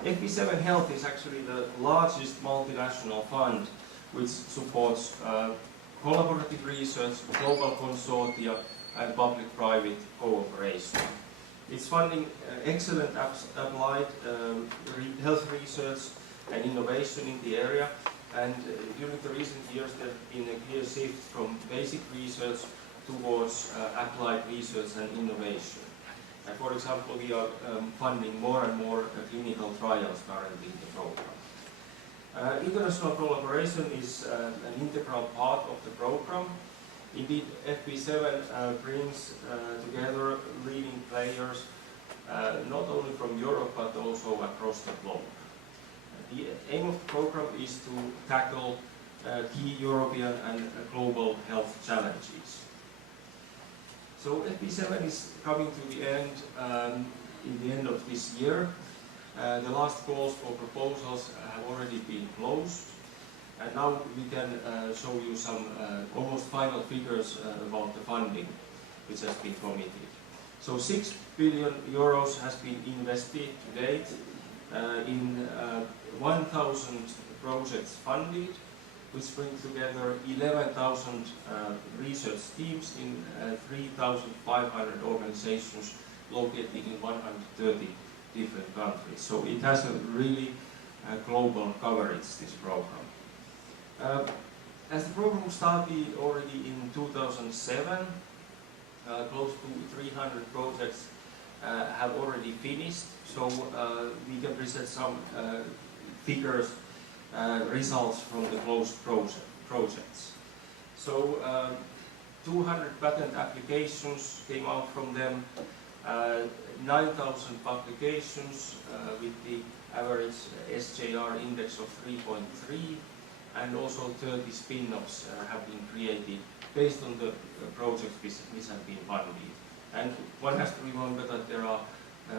FP7 Health is actually the largest multinational fund which supports collaborative research, global consortia and public-private cooperation. It's funding excellent applied health research and innovation in the area, and during the recent years there has been a clear shift from basic research towards applied research and innovation. For example, we are funding more and more clinical trials currently in the program. International collaboration is an integral part of the program. Indeed, FP7 brings together leading players not only from Europe but also across the globe. The aim of the program is to tackle key European and global health challenges. So FP7 is coming to the end in the end of this year. The last calls for proposals have already been closed, and now we can show you some almost final figures about the funding which has been committed. So 6 billion euros has been invested to date in 1,000 projects funded, which bring together 11,000 research teams in 3,500 organizations located in 130 different countries. So it has a really global coverage, this program. As the program started already in 2007, close to 300 projects have already finished, so we can present some figures, results from the closed projects. So 200 patent applications came out from them, 9,000 publications with the average SJR index of 3.3, and also 30 spin-offs have been created based on the projects which have been funded. And one has to remember that there are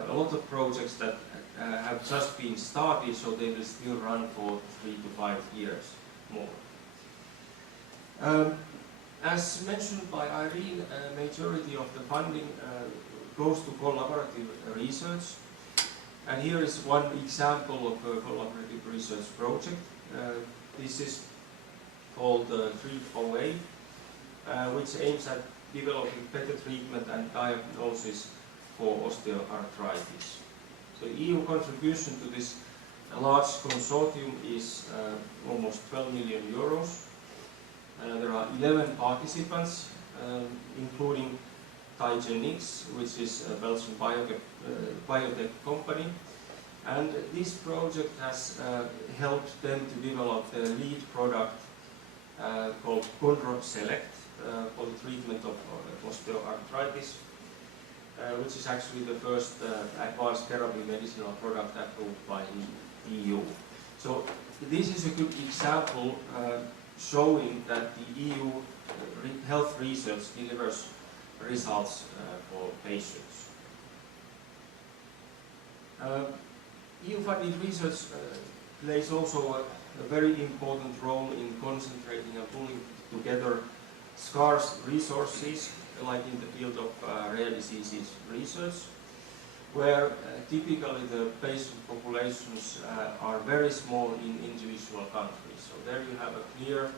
a lot of projects that have just been started, so they will still run for 3 to 5 years more. As mentioned by Irene, a majority of the funding goes to collaborative research. And here is one example of a collaborative research project. This is called 308, which aims at developing better treatment and diagnosis for osteoarthritis. So EU contribution to this large consortium is almost 12 million euros. There are 11 participants, including Tygenix, which is a Belgian biotech company. And this project has helped them to develop their lead product called Conro Select for the treatment of osteoarthritis, which is actually the first advanced therapy medicinal product approved by the EU. So this is a good example showing that the EU health research delivers results for patients. EU-funded research plays also a very important role in concentrating and pulling together scarce resources, like in the field of rare diseases research, where typically the patient populations are very small in individual countries. So there you have a clear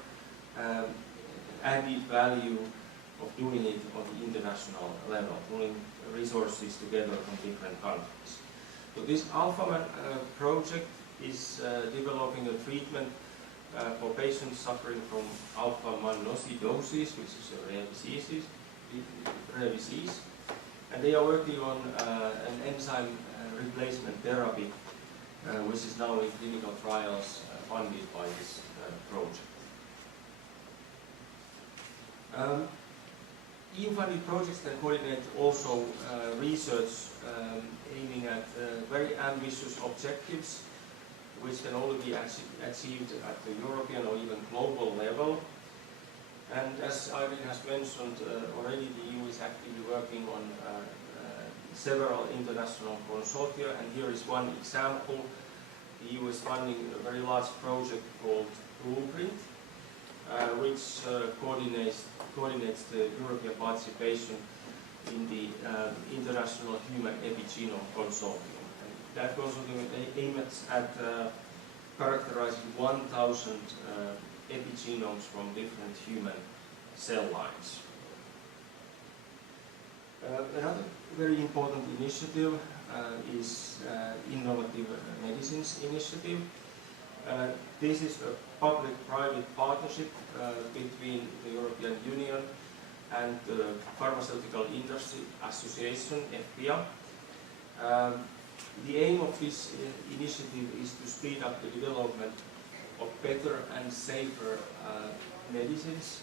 added value of doing it on the international level, pulling resources together from different countries. So this AlphaMan project is developing a treatment for patients suffering from alpha-mannosidosis, which is a rare disease. And they are working on an enzyme replacement therapy, which is now in clinical trials funded by this project. EU-funded projects can coordinate also research aiming at very ambitious objectives, which can only be achieved at the European or even global level. And as Irene has mentioned already, the EU is actively working on several international consortia, and here is one example. The EU is funding a very large project called Blueprint, which coordinates the European participation in the International Human Epigenome Consortium. And that consortium aims at characterizing 1,000 epigenomes from different human cell lines. Another very important initiative is Innovative Medicines Initiative. This is a public-private partnership between the European Union and the Pharmaceutical Industry Association, FPIA. The aim of this initiative is to speed up the development of better and safer medicines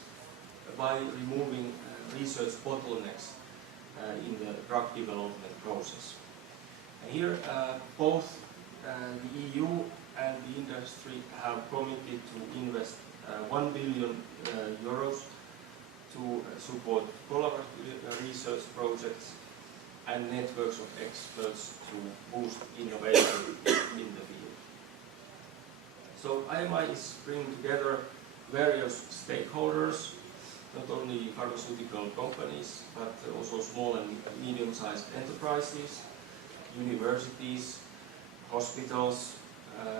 by removing research bottlenecks in the drug development process. And here, both the EU and the industry have committed to invest 1 billion euros to support collaborative research projects and networks of experts to boost innovation in the field. So IMI is bringing together various stakeholders, not only pharmaceutical companies, but also small and medium-sized enterprises, universities, hospitals,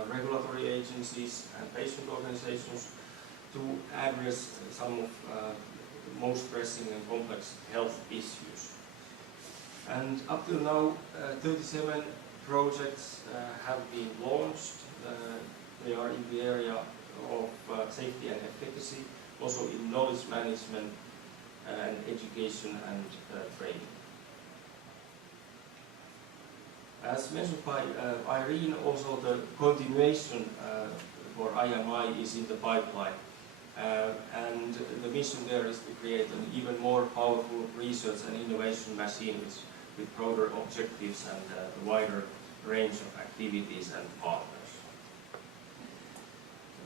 regulatory agencies and patient organizations to address some of the most pressing and complex health issues. And up till now, 37 projects have been launched. They are in the area of safety and efficacy, also in knowledge management and education and training. As mentioned by Irene, also the continuation for IMI is in the pipeline. And the mission there is to create an even more powerful research and innovation machine with broader objectives and a wider range of activities and partners.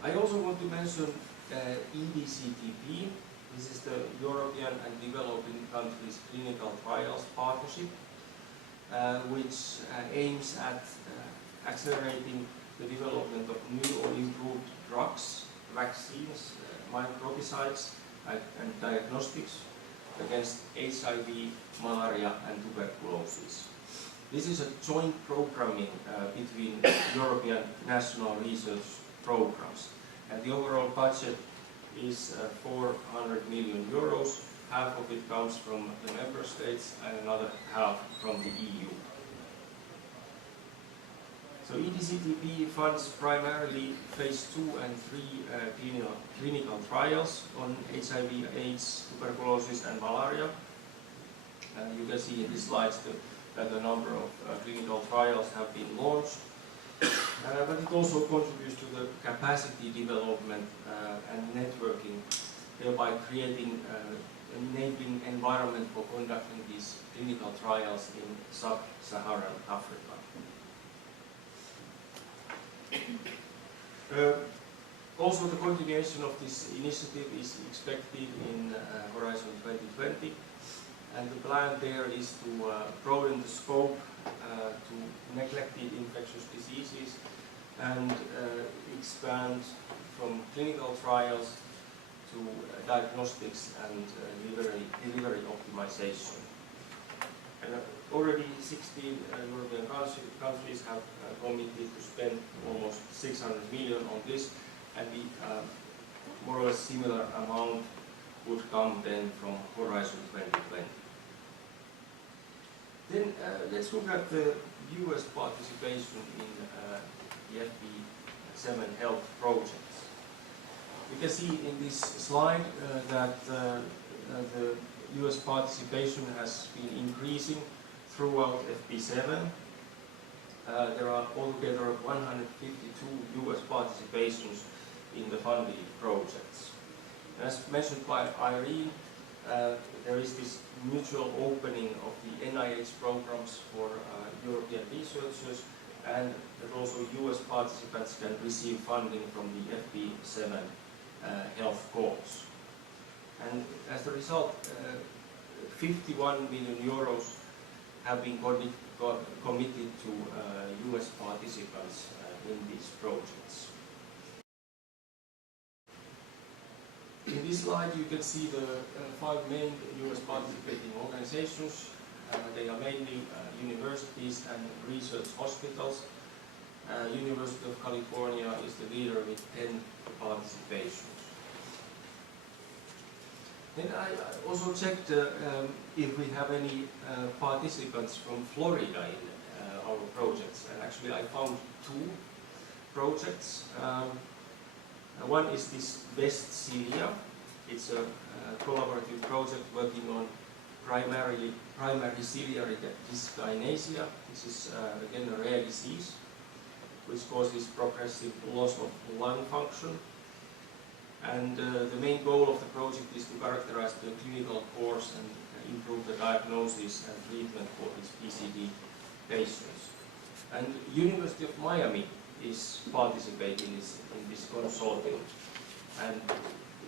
I also want to mention EDCTP. This is the European and Developing Countries Clinical Trials Partnership, which aims at accelerating the development of new or improved drugs, vaccines, microbicides, and diagnostics against HIV, malaria, and tuberculosis. This is a joint programming between European national research programs, and the overall budget is 400 million euros. Half of it comes from the member states and another half from the EU. So EDCTP funds primarily phase 2 and 3 clinical trials on HIV, AIDS, tuberculosis and malaria. You can see in these slides that a number of clinical trials have been launched. But it also contributes to the capacity development and networking, thereby creating an enabling environment for conducting these clinical trials in sub-Saharan Africa. Also, the continuation of this initiative is expected in Horizon 2020, and the plan there is to broaden the scope to neglected infectious diseases and expand from clinical trials to diagnostics and delivery optimization. And already 16 European countries have committed to spend almost 600 million on this, and the more or less similar amount would come then from Horizon 2020. Then let's look at the US participation in the FP7 health projects. You can see in this slide that the US participation has been increasing throughout FP7. There are altogether 152 US participations in the funded projects. As mentioned by Irene, there is this mutual opening of the NIH programs for European researchers, and that also US participants can receive funding from the FP7 health goals. And as a result, 51 million euros have been committed to US participants in these projects. In this slide you can see the 5 main US participating organizations. They are mainly universities and research hospitals. University of California is the leader with 10 participations. Then I also checked if we have any participants from Florida in our projects, and actually I found 2 projects. One is this West Cilia. It's a collaborative project working on primary ciliary dyskinesia. This is again a rare disease which causes progressive loss of lung function. And the main goal of the project is to characterize the clinical course and improve the diagnosis and treatment for these PCD patients. And University of Miami is participating in this consortium, and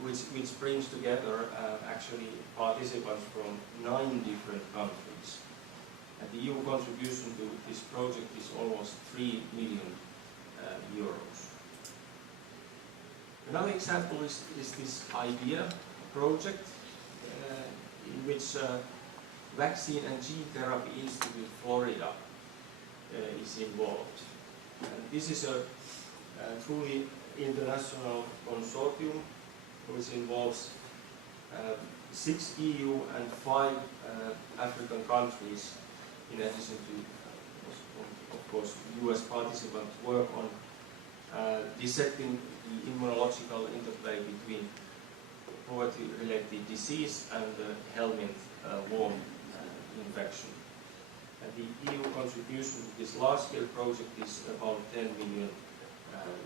which brings together actually participants from 9 different countries. And the EU contribution to this project is almost 3 million euros. Another example is this IDEA project, in which Vaccine and Gene Therapy Institute Florida is involved. And this is a truly international consortium which involves 6 EU and 5 African countries, in addition to, of course, US participants work on dissecting the immunological interplay between poverty-related disease and helminth worm infection. And the EU contribution to this large-scale project is about 10 million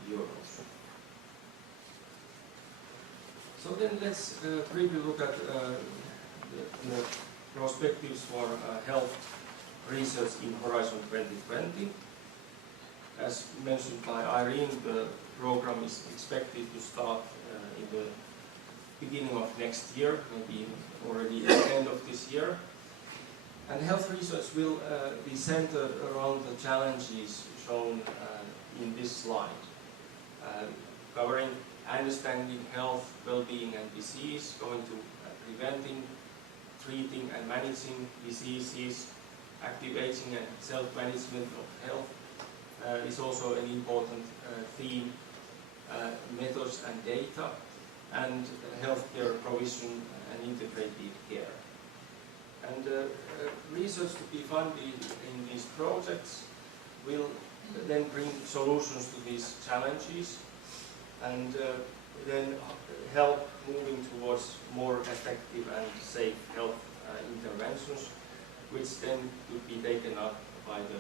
euros. So then let's briefly look at the perspectives for health research in Horizon 2020. As mentioned by Irene, the program is expected to start in the beginning of next year, maybe already at the end of this year. And health research will be centered around the challenges shown in this slide, covering understanding health, well-being and disease, going to preventing, treating and managing diseases, activating and self-management of health is also an important theme, methods and data, and healthcare provision and integrated care. And research to be funded in these projects will then bring solutions to these challenges and then help moving towards more effective and safe health interventions, which then could be taken up by the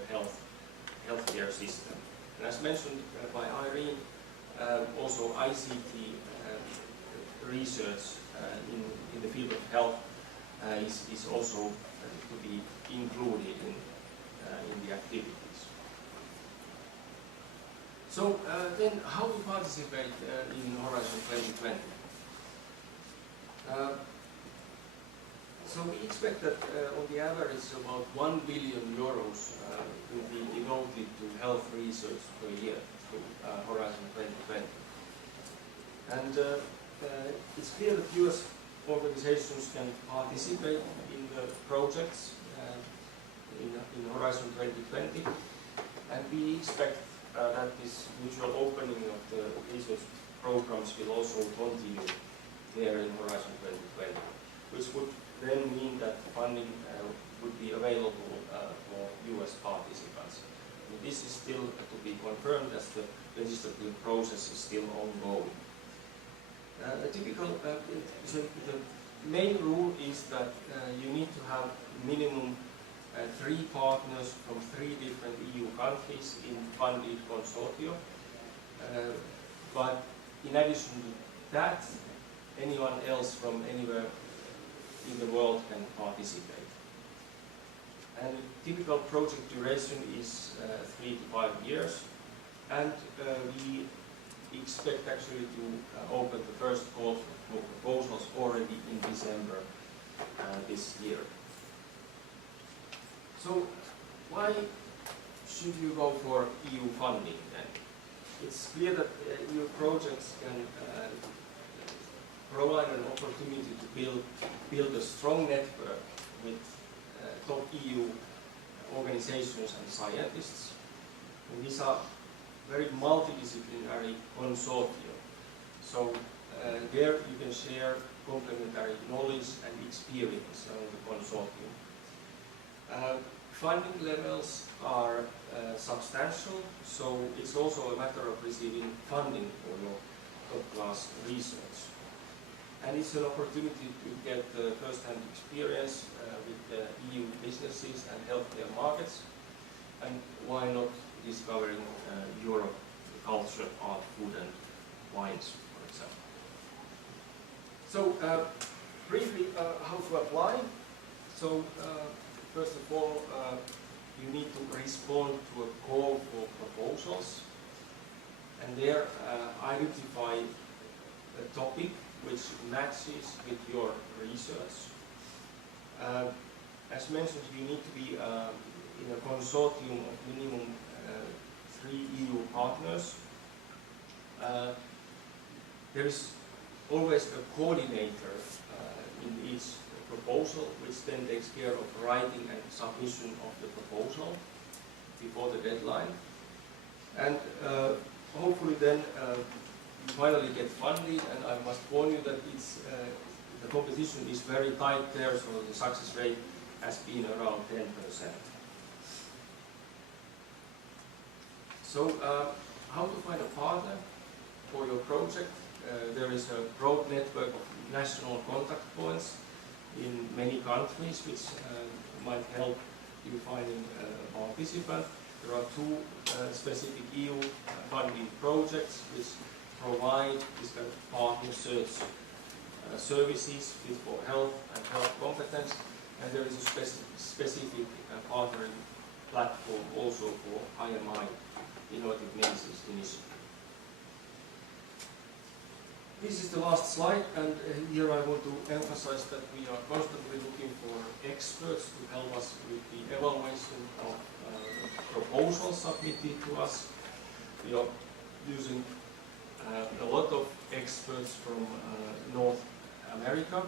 healthcare system. And as mentioned by Irene, also ICT research in the field of health is also to be included in the activities. So then how to participate in Horizon 2020? So we expect that on the average about 1 billion euros will be devoted to health research per year through Horizon 2020. And it's clear that US organizations can participate in the projects in Horizon 2020, and we expect that this mutual opening of the research programs will also continue there in Horizon 2020, which would then mean that funding would be available for US participants. And this is still to be confirmed as the legislative process is still ongoing. So the main rule is that you need to have minimum 3 partners from 3 different EU countries in funded consortium. But in addition to that, anyone else from anywhere in the world can participate. And the typical project duration is 3 to 5 years, and we expect actually to open the first call for proposals already in December this year. So why should you go for EU funding then? It's clear that EU projects can provide an opportunity to build a strong network with top EU organizations and scientists. And these are very multidisciplinary consortia. So there you can share complementary knowledge and experience on the consortium. Funding levels are substantial, so it's also a matter of receiving funding for your top-class research. And it's an opportunity to get first-hand experience with the EU businesses and healthcare markets, and why not discovering Europe, the culture, art, food and wines, for example. So briefly, how to apply. So first of all, you need to respond to a call for proposals, and there identify a topic which matches with your research. As mentioned, you need to be in a consortium of minimum 3 EU partners. There is always a coordinator in each proposal, which then takes care of writing and submission of the proposal before the deadline. And hopefully then you finally get funding, and I must warn you that it's, the competition is very tight there, so the success rate has been around 10%. So how to find a partner for your project? There is a broad network of national contact points in many countries, which might help you finding a participant. There are 2 specific EU funding projects which provide this kind of partner search services for health and health competence, and there is a specific partnering platform also for IMI, Innovative Medicines Initiative. This is the last slide, and here I want to emphasize that we are constantly looking for experts to help us with the evaluation of proposals submitted to us. We are using a lot of experts from North America.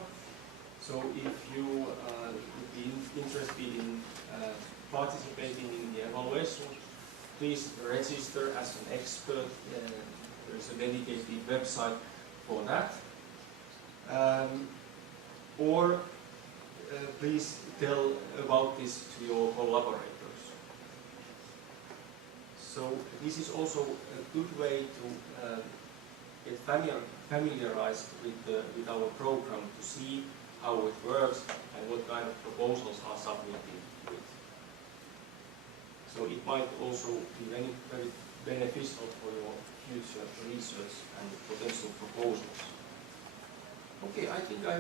So if you would be interested in participating in the evaluation, please register as an expert. There is a dedicated website for that. Or please tell about this to your collaborators. So this is also a good way to get familiarized with our program, to see how it works and what kind of proposals are submitted with. So it might also be very beneficial for your future research and potential proposals. Okay, I think I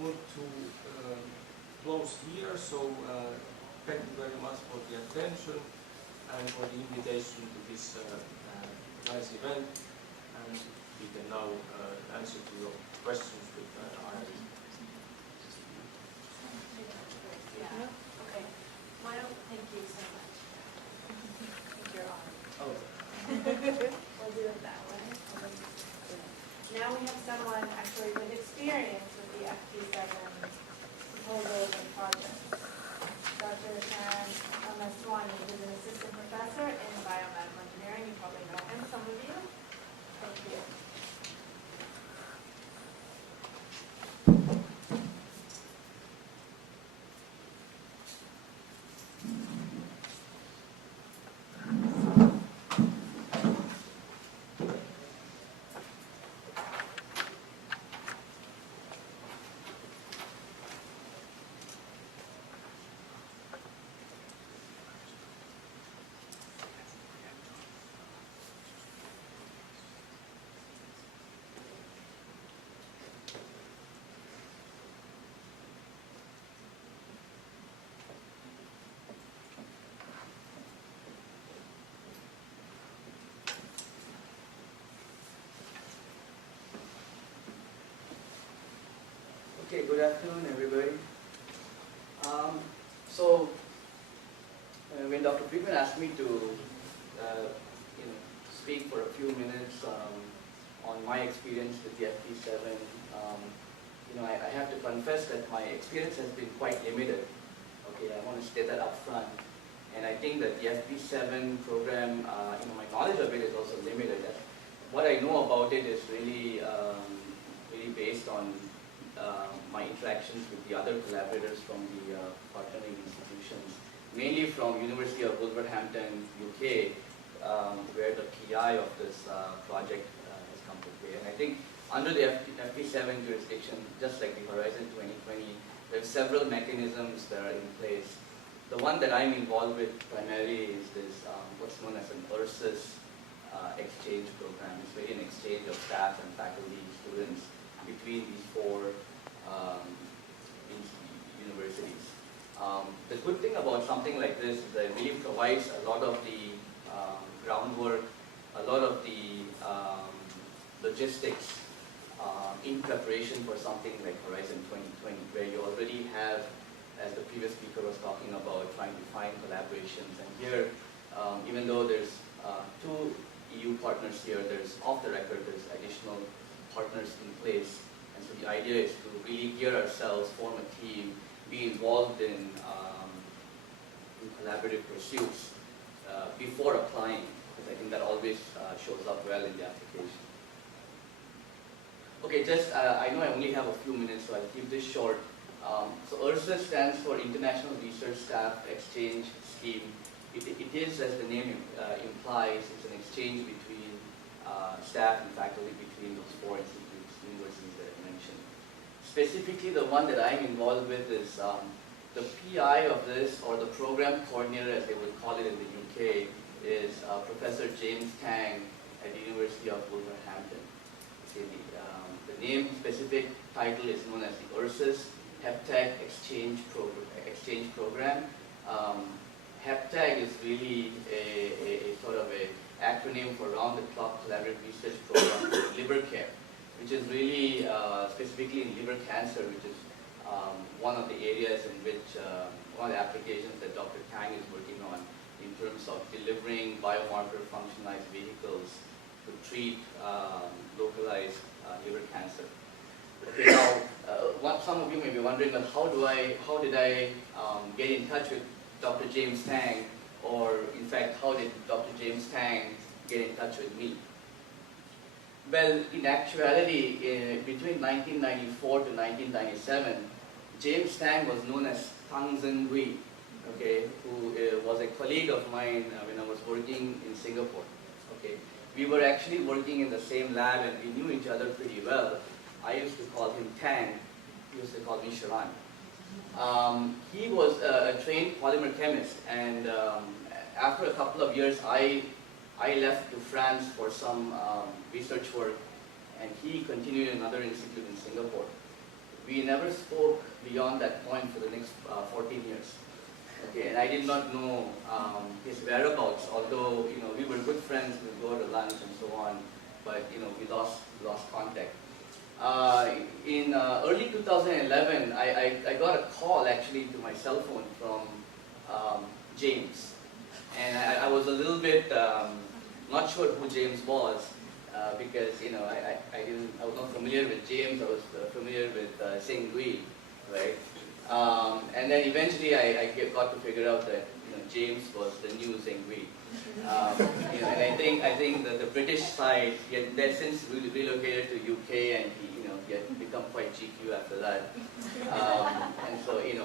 want to close here, so thank you very much for the attention and for the invitation to this nice event, and we can now answer to your questions with Irene. Yeah. Okay. Thank you so much. Thank you, Oh. We'll do it that way. Now we have someone actually with experience with the FP7 proposals and projects. Dr. Sharon Maswani is an assistant professor in biomedical engineering. You probably know him, some of you. Thank you. Okay, good afternoon, everybody. When Dr. Friedman asked me to, speak for a few minutes on my experience with the FP7, I have to confess that my experience has been quite limited. Okay, I want to state that up front. And I think that the FP7 program, my knowledge of it is also limited. What I know about it is really based on my interactions with the other collaborators from the partnering institutions, mainly from University of Wolverhampton, UK, where the PI of this project has come to play. And I think under the FP7 jurisdiction, just like the Horizon 2020, there are several mechanisms that are in place. The one that I'm involved with primarily is this what's known as an URSUS exchange program. It's really an exchange of staff and faculty, students between these four universities. The good thing about something like this is that it really provides a lot of the groundwork, a lot of the logistics in preparation for something like Horizon 2020, where you already have, as the previous speaker was talking about, trying to find collaborations. And here, even though there's two EU partners here, there's off the record, there's additional partners in place. And so the idea is to really gear ourselves, form a team, be involved in collaborative pursuits before applying, because I think that always shows up well in the application. Okay, I know I only have a few minutes, so I'll keep this short. So URSUS stands for International Research Staff Exchange Scheme. It is, as the name implies, it's an exchange between staff and faculty between those four universities that I mentioned. Specifically, the one that I'm involved with is the PI of this, or the program coordinator, as they would call it in the UK, is Professor James Tang at the University of Wolverhampton. Okay, the name specific title is known as the URSUS HepTech Exchange Program. HepTech is really a sort of an acronym for round-the-clock collaborative research program for liver care, which is really specifically in liver cancer, which is one of the areas in which, one of the applications that Dr. Tang is working on in terms of delivering biomarker functionalized vehicles to treat localized liver cancer. Okay, now, some of you may be wondering, well, how did I get in touch with Dr. James Tang, or in fact, how did Dr. James Tang get in touch with me? Well, in actuality, between 1994 to 1997, James Tang was known as Tang Zhen Gui, okay, who was a colleague of mine when I was working in Singapore. Okay, we were actually working in the same lab and we knew each other pretty well. I used to call him Tang. He used to call me Sharan. He was a trained polymer chemist, and after a couple of years, I left to France for some research work, and he continued in another institute in Singapore. We never spoke beyond that point for the next 14 years. Okay, and I did not know his whereabouts, although we were good friends, we would go to lunch and so on, but we lost contact. In early 2011, I got a call actually to my cell phone from James, and I was a little bit not sure who James was because I was not familiar with James. I was familiar with Zhengui, right? And then eventually I got to figure out that James was the new Zhengui. And I think that the British side, he had since relocated to UK, and he had become quite GQ after that. And so he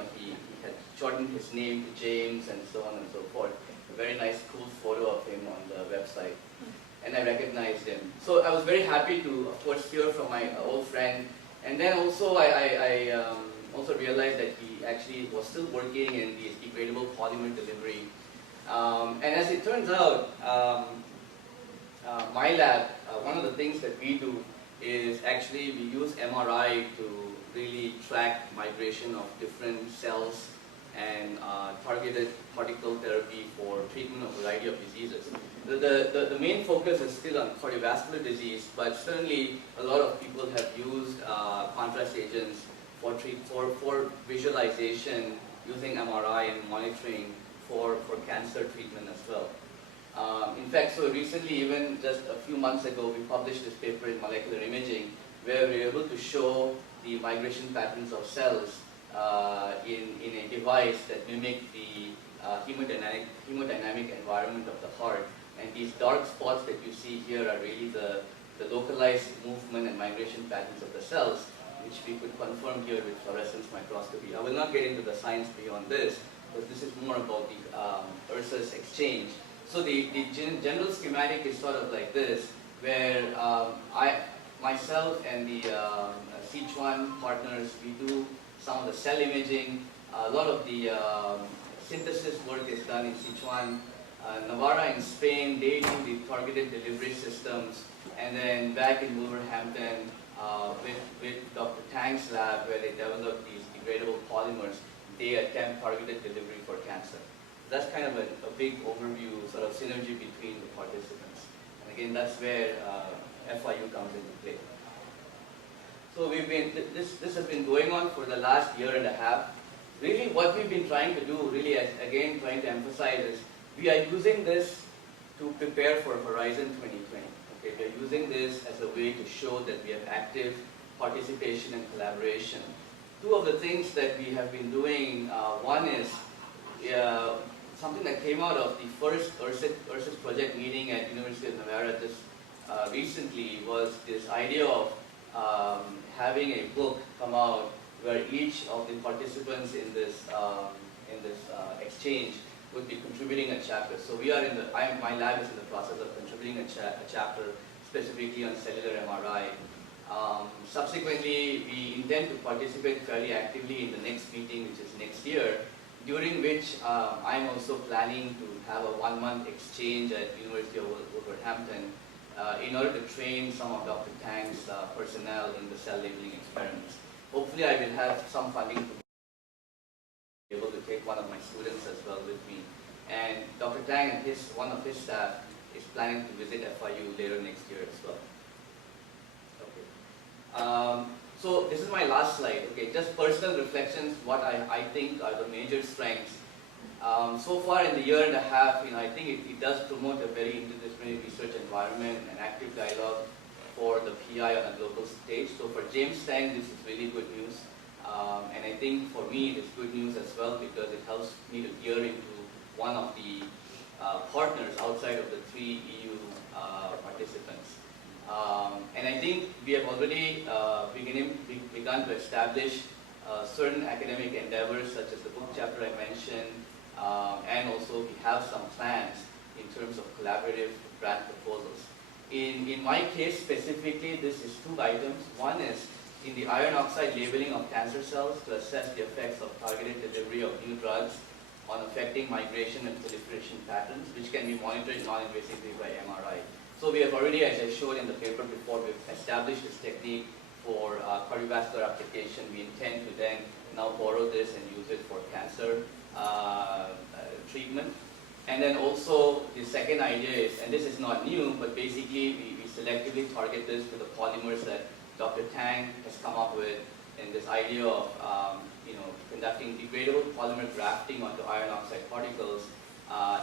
had shortened his name to James and so on and so forth. A very nice, cool photo of him on the website, and I recognized him. So I was very happy to, of course, hear from my old friend. And then also I also realized that he actually was still working in the degradable polymer delivery. And as it turns out, my lab, one of the things that we do is actually we use MRI to really track migration of different cells and targeted particle therapy for treatment of a variety of diseases. The main focus is still on cardiovascular disease, but certainly a lot of people have used contrast agents for visualization using MRI and monitoring for cancer treatment as well. In fact, so recently, even just a few months ago, we published this paper in Molecular Imaging where we were able to show the migration patterns of cells in a device that mimic the hemodynamic environment of the heart. And these dark spots that you see here are really the localized movement and migration patterns of the cells, which we could confirm here with fluorescence microscopy. I will not get into the science beyond this, but this is more about the Ursus exchange. So the general schematic is sort of like this, where myself and the Sichuan partners, we do some of the cell imaging. A lot of the synthesis work is done in Sichuan. Navarra in Spain, they do the targeted delivery systems. And then back in Wolverhampton, with Dr. Tang's lab, where they develop these degradable polymers, they attempt targeted delivery for cancer. That's kind of a big overview, sort of synergy between the participants. And again, that's where FIU comes into play. So this has been going on for the last year and a half. Really what we've been trying to do, really again trying to emphasize is, we are using this to prepare for Horizon 2020. Okay, we are using this as a way to show that we have active participation and collaboration. Two of the things that we have been doing, one is something that came out of the first Ursus project meeting at University of Navarra just recently, was this idea of having a book come out where each of the participants in this exchange would be contributing a chapter. So we are my lab is in the process of contributing a chapter specifically on cellular MRI. Subsequently, we intend to participate fairly actively in the next meeting, which is next year, during which I'm also planning to have a 1-month exchange at University of Wolverhampton in order to train some of Dr. Tang's personnel in the cell labeling experiments. Hopefully I will have some funding to be able to take one of my students as well with me. And Dr. Tang and one of his staff is planning to visit FIU later next year as well. Okay. So this is my last slide. Okay, just personal reflections, what I think are the major strengths. So far in the year and a half, I think it does promote a very interdisciplinary research environment and active dialogue for the PI on a global stage. So for James Tang, this is really good news. And I think for me, it is good news as well, because it helps me to gear into one of the partners outside of the 3 EU participants. And I think we have already begun to establish certain academic endeavors, such as the book chapter I mentioned, and also we have some plans in terms of collaborative grant proposals. In my case specifically, this is 2 items. One is in the iron oxide labeling of cancer cells to assess the effects of targeted delivery of new drugs on affecting migration and proliferation patterns, which can be monitored non-invasively by MRI. So we have already, as I showed in the paper before, we've established this technique for cardiovascular application. We intend to then now borrow this and use it for cancer treatment. And then also the second idea is, and this is not new, but basically we selectively target this to the polymers that Dr. Tang has come up with, and this idea of conducting degradable polymer grafting onto iron oxide particles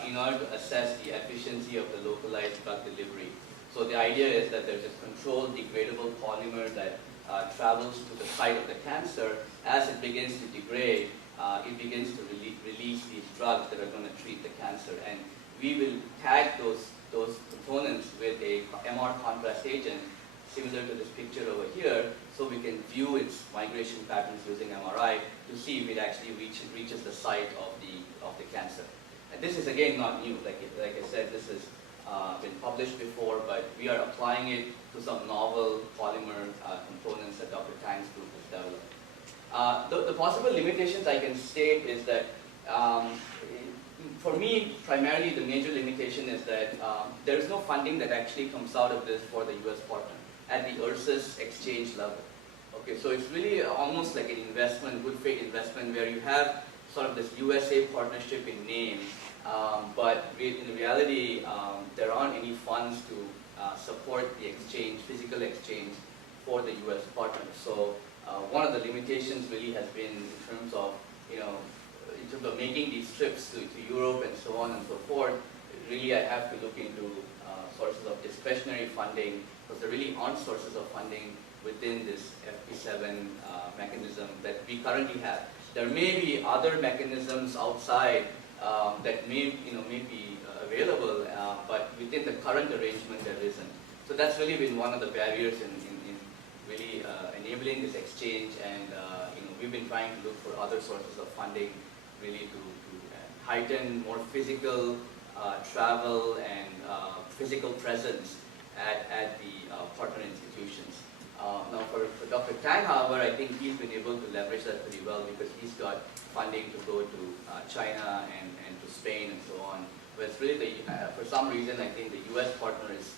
in order to assess the efficiency of the localized drug delivery. So the idea is that there's a controlled degradable polymer that travels to the site of the cancer. As it begins to degrade, it begins to release these drugs that are going to treat the cancer. And we will tag those components with a MR contrast agent, similar to this picture over here, so we can view its migration patterns using MRI to see if it actually reaches the site of the cancer. And this is again not new. Like I said, this has been published before, but we are applying it to some novel polymer components that Dr. Tang's group has developed. The possible limitations I can state is that for me, primarily the major limitation is that there is no funding that actually comes out of this for the US partner at the URSS exchange level. Okay, so it's really almost like an investment, good faith investment, where you have sort of this USA partnership in name, but in reality, there aren't any funds to support the exchange, physical exchange for the US partner. So one of the limitations really has been in terms of, in terms of making these trips to Europe and so on and so forth. Really, I have to look into sources of discretionary funding, because there really aren't sources of funding within this FP7 mechanism that we currently have. There may be other mechanisms outside that may be available, but within the current arrangement there isn't. So that's really been one of the barriers in really enabling this exchange, and we've been trying to look for other sources of funding, really to heighten more physical travel and physical presence at the partner institutions. Now for Dr. Tang, however, I think he's been able to leverage that pretty well, because he's got funding to go to China and to Spain and so on. But it's really, for some reason, I think the US partner is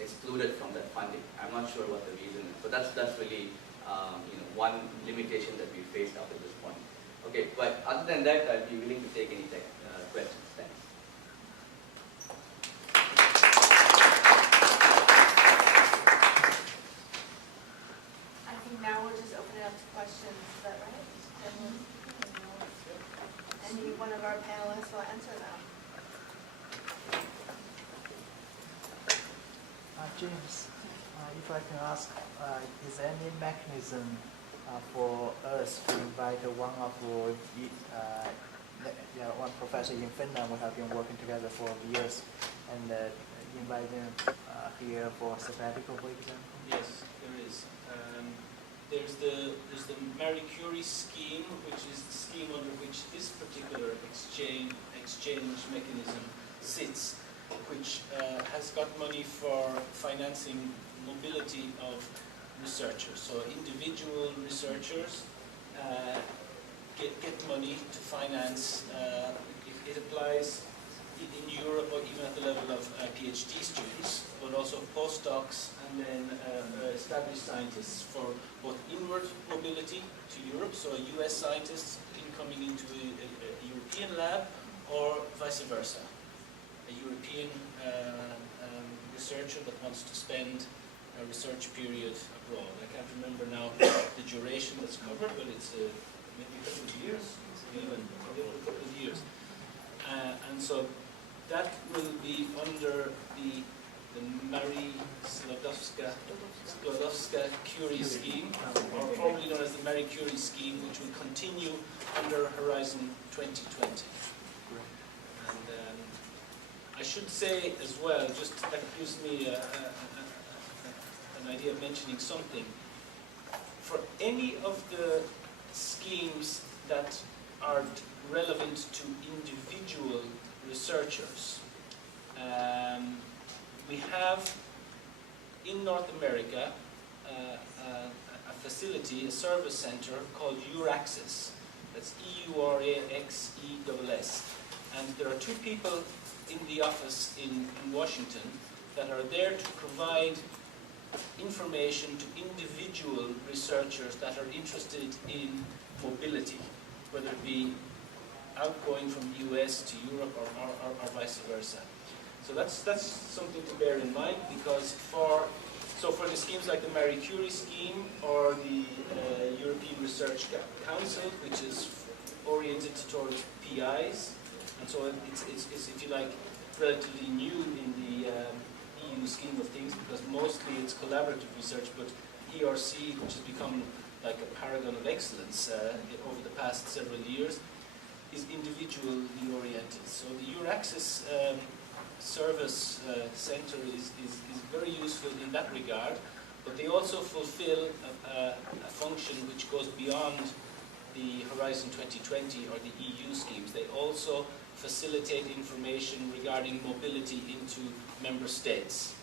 excluded from that funding. I'm not sure what the reason is. But that's really one limitation that we faced up at this point. Okay, but other than that, I'd be willing to take any questions. Thanks. I think now we'll just open it up to questions. Is that right? Any one of our panelists will answer them. James, if I can ask, is there any mechanism for us to invite one professor in Finland? We have been working together for years, and invite them here for sabbatical, for example? Yes, there is. There's the Marie Curie scheme, which is the scheme under which this particular exchange mechanism sits, which has got money for financing mobility of researchers. So individual researchers get money to finance. It applies in Europe, or even at the level of PhD students, but also postdocs and then established scientists for both inward mobility to Europe, so US scientists coming into a European lab, or vice versa. A European researcher that wants to spend a research period abroad. I can't remember now the duration that's covered, but it's maybe a couple of years, even a couple of years. And so that will be under the Marie Skłodowska-Curie scheme, or probably known as the Marie Curie scheme, which will continue under Horizon 2020. And I should say as well, just that gives me an idea of mentioning something. For any of the schemes that are relevant to individual researchers, we have in North America a facility, a service center called EURAXESS. That's EURAXESS. And there are two people in the office in Washington that are there to provide information to individual researchers that are interested in mobility, whether it be outgoing from the US to Europe or vice versa. So that's something to bear in mind, because for the schemes like the Marie Curie scheme or the European Research Council, which is oriented towards PIs, and so it's if you like, relatively new in the EU scheme of things, because mostly it's collaborative research, but ERC, which has become like a paragon of excellence over the past several years, is individually oriented. So the Euraccess Service Center is very useful in that regard, but they also fulfill a function which goes beyond the Horizon 2020 or the EU schemes. They also facilitate information regarding mobility into member states.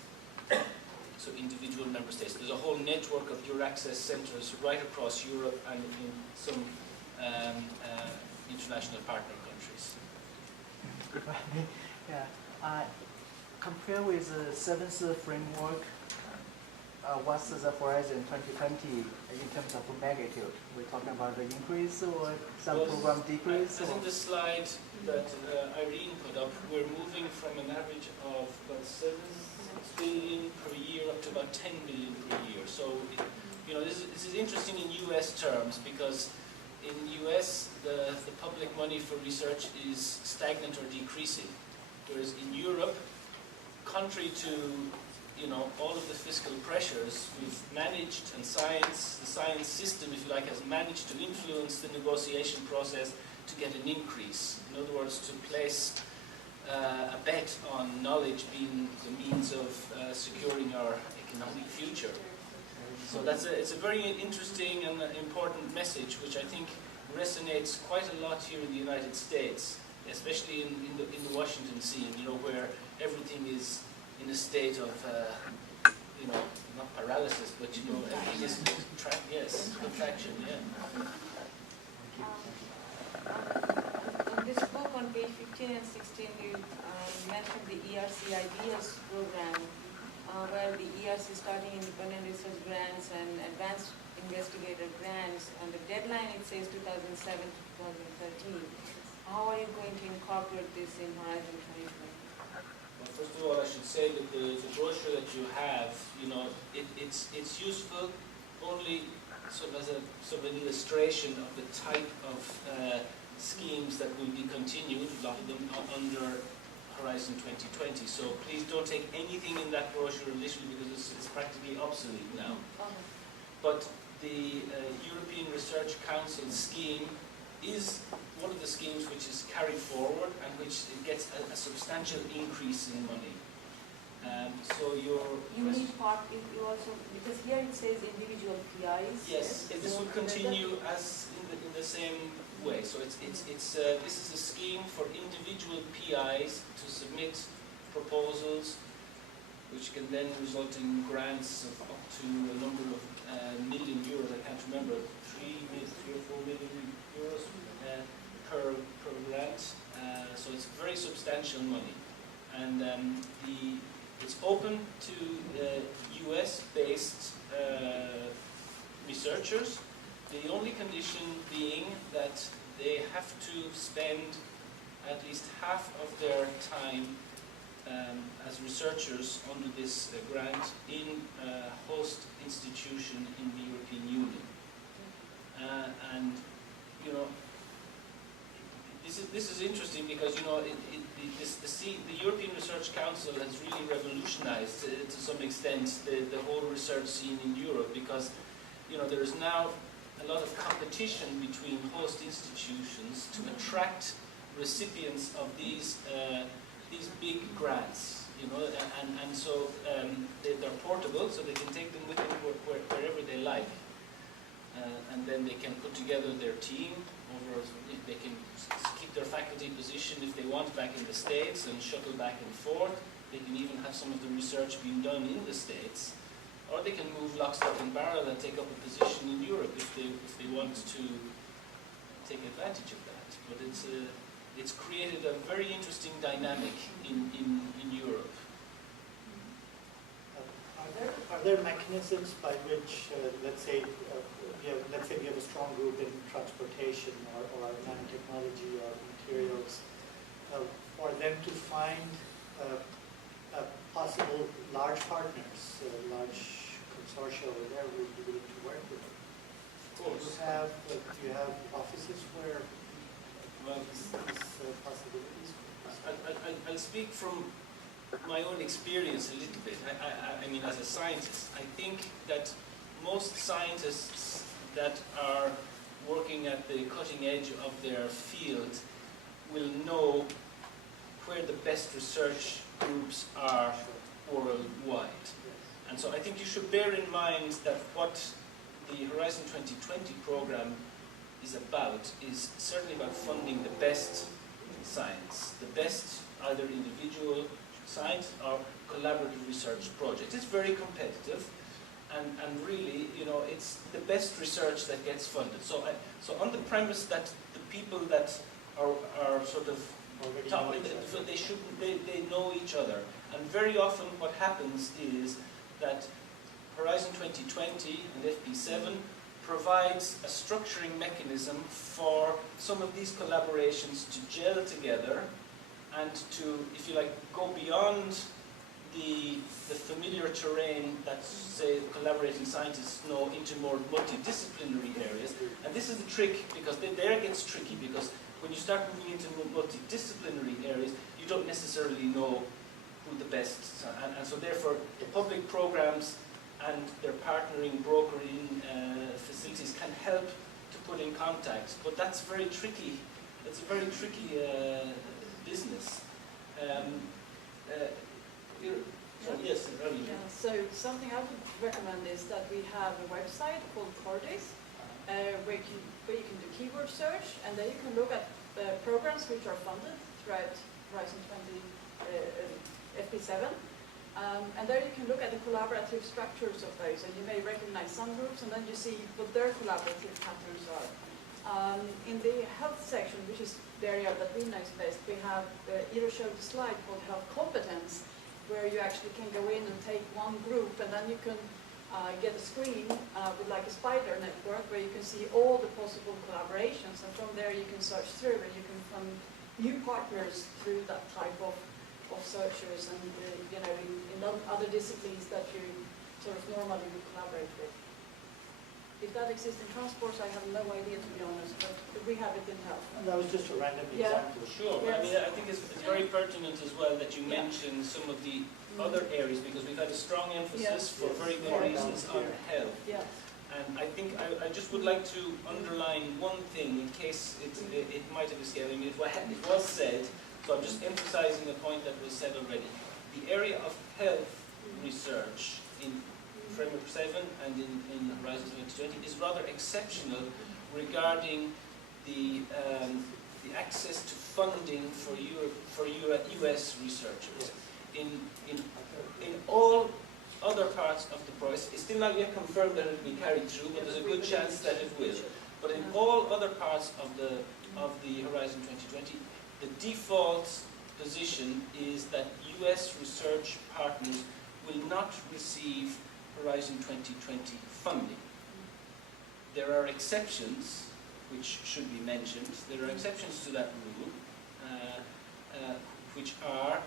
So individual member states. There's a whole network of Euraccess centers right across Europe and in some international partner countries. Yeah. Compare with the seventh framework, what's the Horizon 2020 in terms of magnitude? We're talking about the increase or some program decrease? As in the slide that Irene put up, we're moving from an average of about 7 billion per year up to about 10 billion per year. So, this is interesting in US terms, because in US, the public money for research is stagnant or decreasing. Whereas in Europe, contrary to all of the fiscal pressures, we've managed, and the science system, if you like, has managed to influence the negotiation process to get an increase. In other words, to place a bet on knowledge being the means of securing our economic future. So it's a very interesting and important message, which I think resonates quite a lot here in the United States, especially in the Washington scene, where everything is in a state of, not paralysis, but everything is contraction, yeah. In this book on page 15 and 16, you mentioned the ERC Ideas program, where the ERC is starting independent research grants and advanced investigator grants, and the deadline, it says 2007 to 2013. How are you going to incorporate this in Horizon 2020? Well, first of all, I should say that the brochure that you have, it's useful only sort of as an illustration of the type of schemes that will be continued, a lot of them under Horizon 2020. So please don't take anything in that brochure initially, because it's practically obsolete now. But the European Research Council scheme is one of the schemes which is carried forward and which gets a substantial increase in money. So you need part, you also, because here it says individual PIs. Yes, this will continue as in the same way. So this is a scheme for individual PIs to submit proposals, which can then result in grants of up to a number of million euros. I can't remember, 3 or 4 million euros per grant. So it's very substantial money, and it's open to US-based researchers. The only condition being that they have to spend at least half of their time as researchers under this grant in a host institution in the European Union. And this is interesting, because the European Research Council has really revolutionized to some extent the whole research scene in Europe, because there is now a lot of competition between host institutions to attract recipients of these big grants, and so they're portable, so they can take them with them wherever they like, and then they can put together their team. They can keep their faculty position if they want back in the States and shuttle back and forth. They can even have some of the research being done in the States, or they can move lock, stock and barrel and take up a position in Europe if they want to take advantage of that. But it's created a very interesting dynamic in Europe. Are there mechanisms by which, let's say we have a strong group in transportation or nanotechnology or to find possible large partners, large consortia over there who would be willing to work with them? Do you have offices where these possibilities? I'll speak from my own experience a little bit. I mean, as a scientist, I think that most scientists that are working at the cutting edge of their field will know where the best research groups are worldwide. And so I think you should bear in mind that what the Horizon 2020 program is about is certainly about funding the best science, the best either individual science or collaborative research projects. It's very competitive, and really, you know, it's the best research that gets funded. So on the premise that the people that are sort of top, they know each other, and very often what happens is that Horizon 2020 and FP7 provides a structuring mechanism for some of these collaborations to gel together and to, if you like, go beyond the familiar terrain that, say, collaborating scientists know into more multidisciplinary areas. And this is the trick, because there it gets tricky, because when you start moving into multidisciplinary areas, you don't necessarily know who the best, and so therefore the public programs and their partnering, brokering facilities can help to put in contact, but that's very tricky. It's a very tricky business. Yes, Irene. Yeah, so something I would recommend is that we have a website called Cordis, where you can do keyword search, and then you can look at the programs which are funded throughout Horizon 20 FP7. And there you can look at the collaborative structures of those, and you may recognize some groups, and then you see what their collaborative patterns are. In the health section, which is the area that we know best, we have, Iiro showed a slide called Health Competence, where you actually can go in and take one group, and then you can get a screen with like a spider network, where you can see all the possible collaborations, and from there you can search through, and you can find new partners through that type of searchers, and you know, in other disciplines that you sort of normally would collaborate with. If that exists in transport, I have no idea, to be honest, but we have it in health. And that was just a random example. Sure, but I mean, I think it's very pertinent as well that you mention some of the other areas, because we've had a strong emphasis for very good reasons on health. And I think I just would like to underline one thing in case it might have escaped. I mean, it was said, so I'm just emphasizing a point that was said already. The area of health research in Framework 7 and in Horizon 2020 is rather exceptional regarding the access to funding for US researchers. In all other parts of the process, it's still not yet confirmed that it will be carried through, but there's a good chance that it will. But in all other parts of the Horizon 2020, the default position is that US research partners will not receive Horizon 2020 funding. There are exceptions, which should be mentioned. There are exceptions to that rule, which are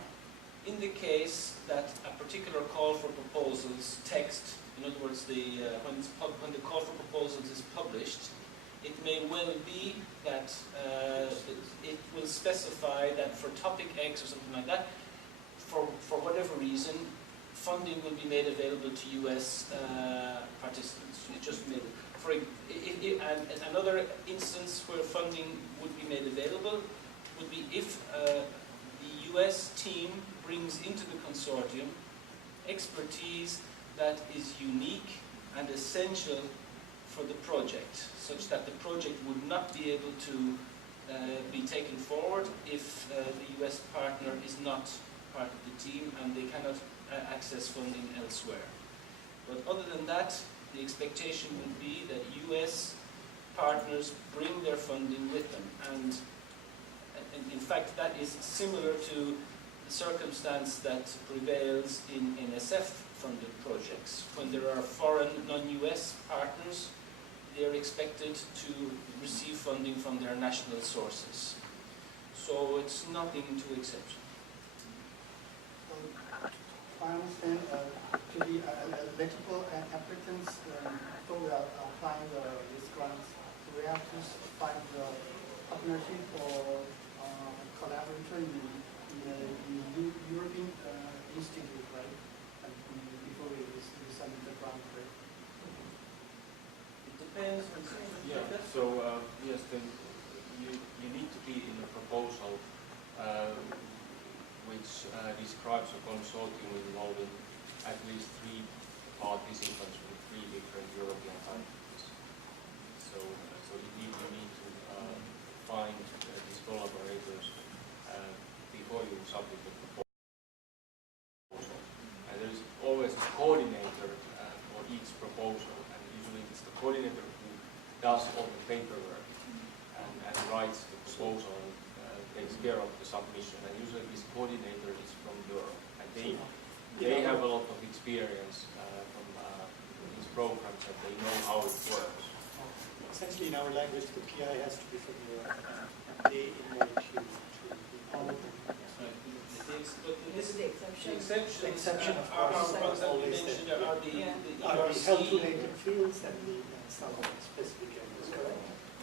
in the case that a particular call for proposals text, in other words, when the call for proposals is published, it may well be that it will specify that for topic X or something like that, for whatever reason, funding will be made available to US participants. It just made and another instance where funding would be made available would be if the US team brings into the consortium expertise that is unique and essential for the project, such that the project would not be able to be taken forward if the US partner is not part of the team and they cannot access funding elsewhere. But other than that, the expectation would be that US partners bring their funding with them, and in fact that is similar to the circumstance that prevails in NSF-funded projects. When there are foreign non-US partners, they are expected to receive funding from their national sources. So it's nothing too exceptional. I understand to the electrical applicants, before we are applying these grants, we have to find the partnership or collaborator in the European Institute, right? And before we submit the grant, right? It depends. Yeah. So yes, then you need to be in a proposal which describes a consortium involving at least 3 participants from 3 different European countries. So indeed you need to find these collaborators before you submit the proposal. And there is always a coordinator for each proposal, and usually it's the coordinator who does all the paperwork and writes the proposal and takes care of the submission. And usually this coordinator is from Europe, and they have a lot of experience from these programs, and they know how it works. Essentially, in our language, the PI has to be from Europe, and they invite you to be part of them. The Exception, of course, always are the health-related fields and the some specific areas, correct?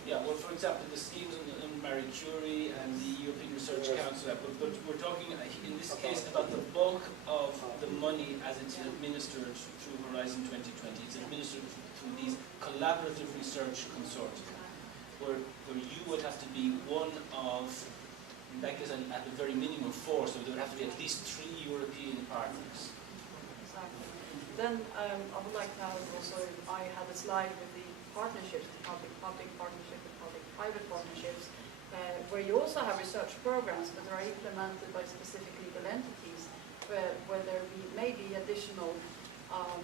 Yeah, well, for example, the schemes in Marie Curie and the European Research Council, but we're talking in this case about the bulk of the money as it's administered through Horizon 2020. It's administered through these collaborative research consortia, where you would have to be one of, in that case, at the very minimum 4, so there would have to be at least 3 European partners. Exactly. Then I would like to have also, I had a slide with the partnerships, the public-public partnership and public-private partnerships, where you also have research programs, but they are implemented by specific legal entities, where there may be additional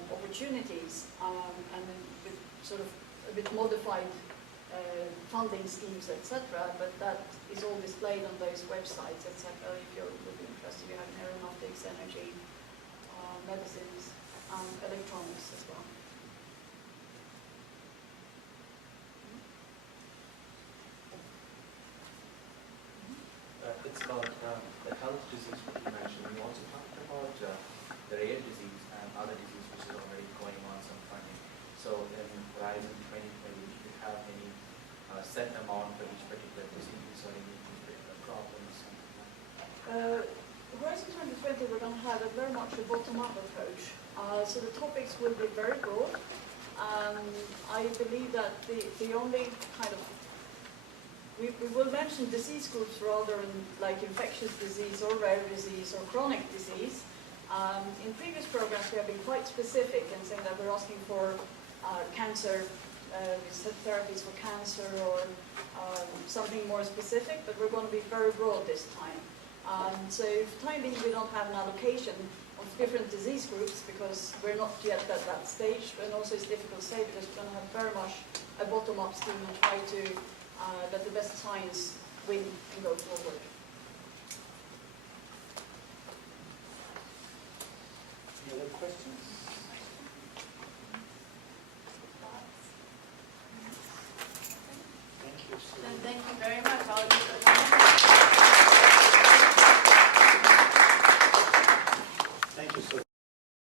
opportunities, and with sort of a bit modified funding schemes, etc. But that is all displayed on those websites, etc. If you're really interested, you have aeronautics, energy, medicines, electronics as well. It's about the health disease that you mentioned. You also talked about the rare disease and other disease which is already going on some funding. So in Horizon 2020, do you have any set amount for each particular disease or any particular problems? Horizon 2020, we're going to have a very much a bottom-up approach. So the topics will be very broad. I believe that the only kind of we will mention disease groups rather than like infectious disease or rare disease or chronic disease. In previous programs we have been quite specific in saying that we're asking for cancer, therapies for cancer or something more specific, but we're going to be very broad this time. So for the time being we don't have an allocation of different disease groups because we're not yet at that stage, and also it's difficult to say because we're going to have very much a bottom-up scheme and try to let the best science win and go forward. Any other questions? Thank you very much.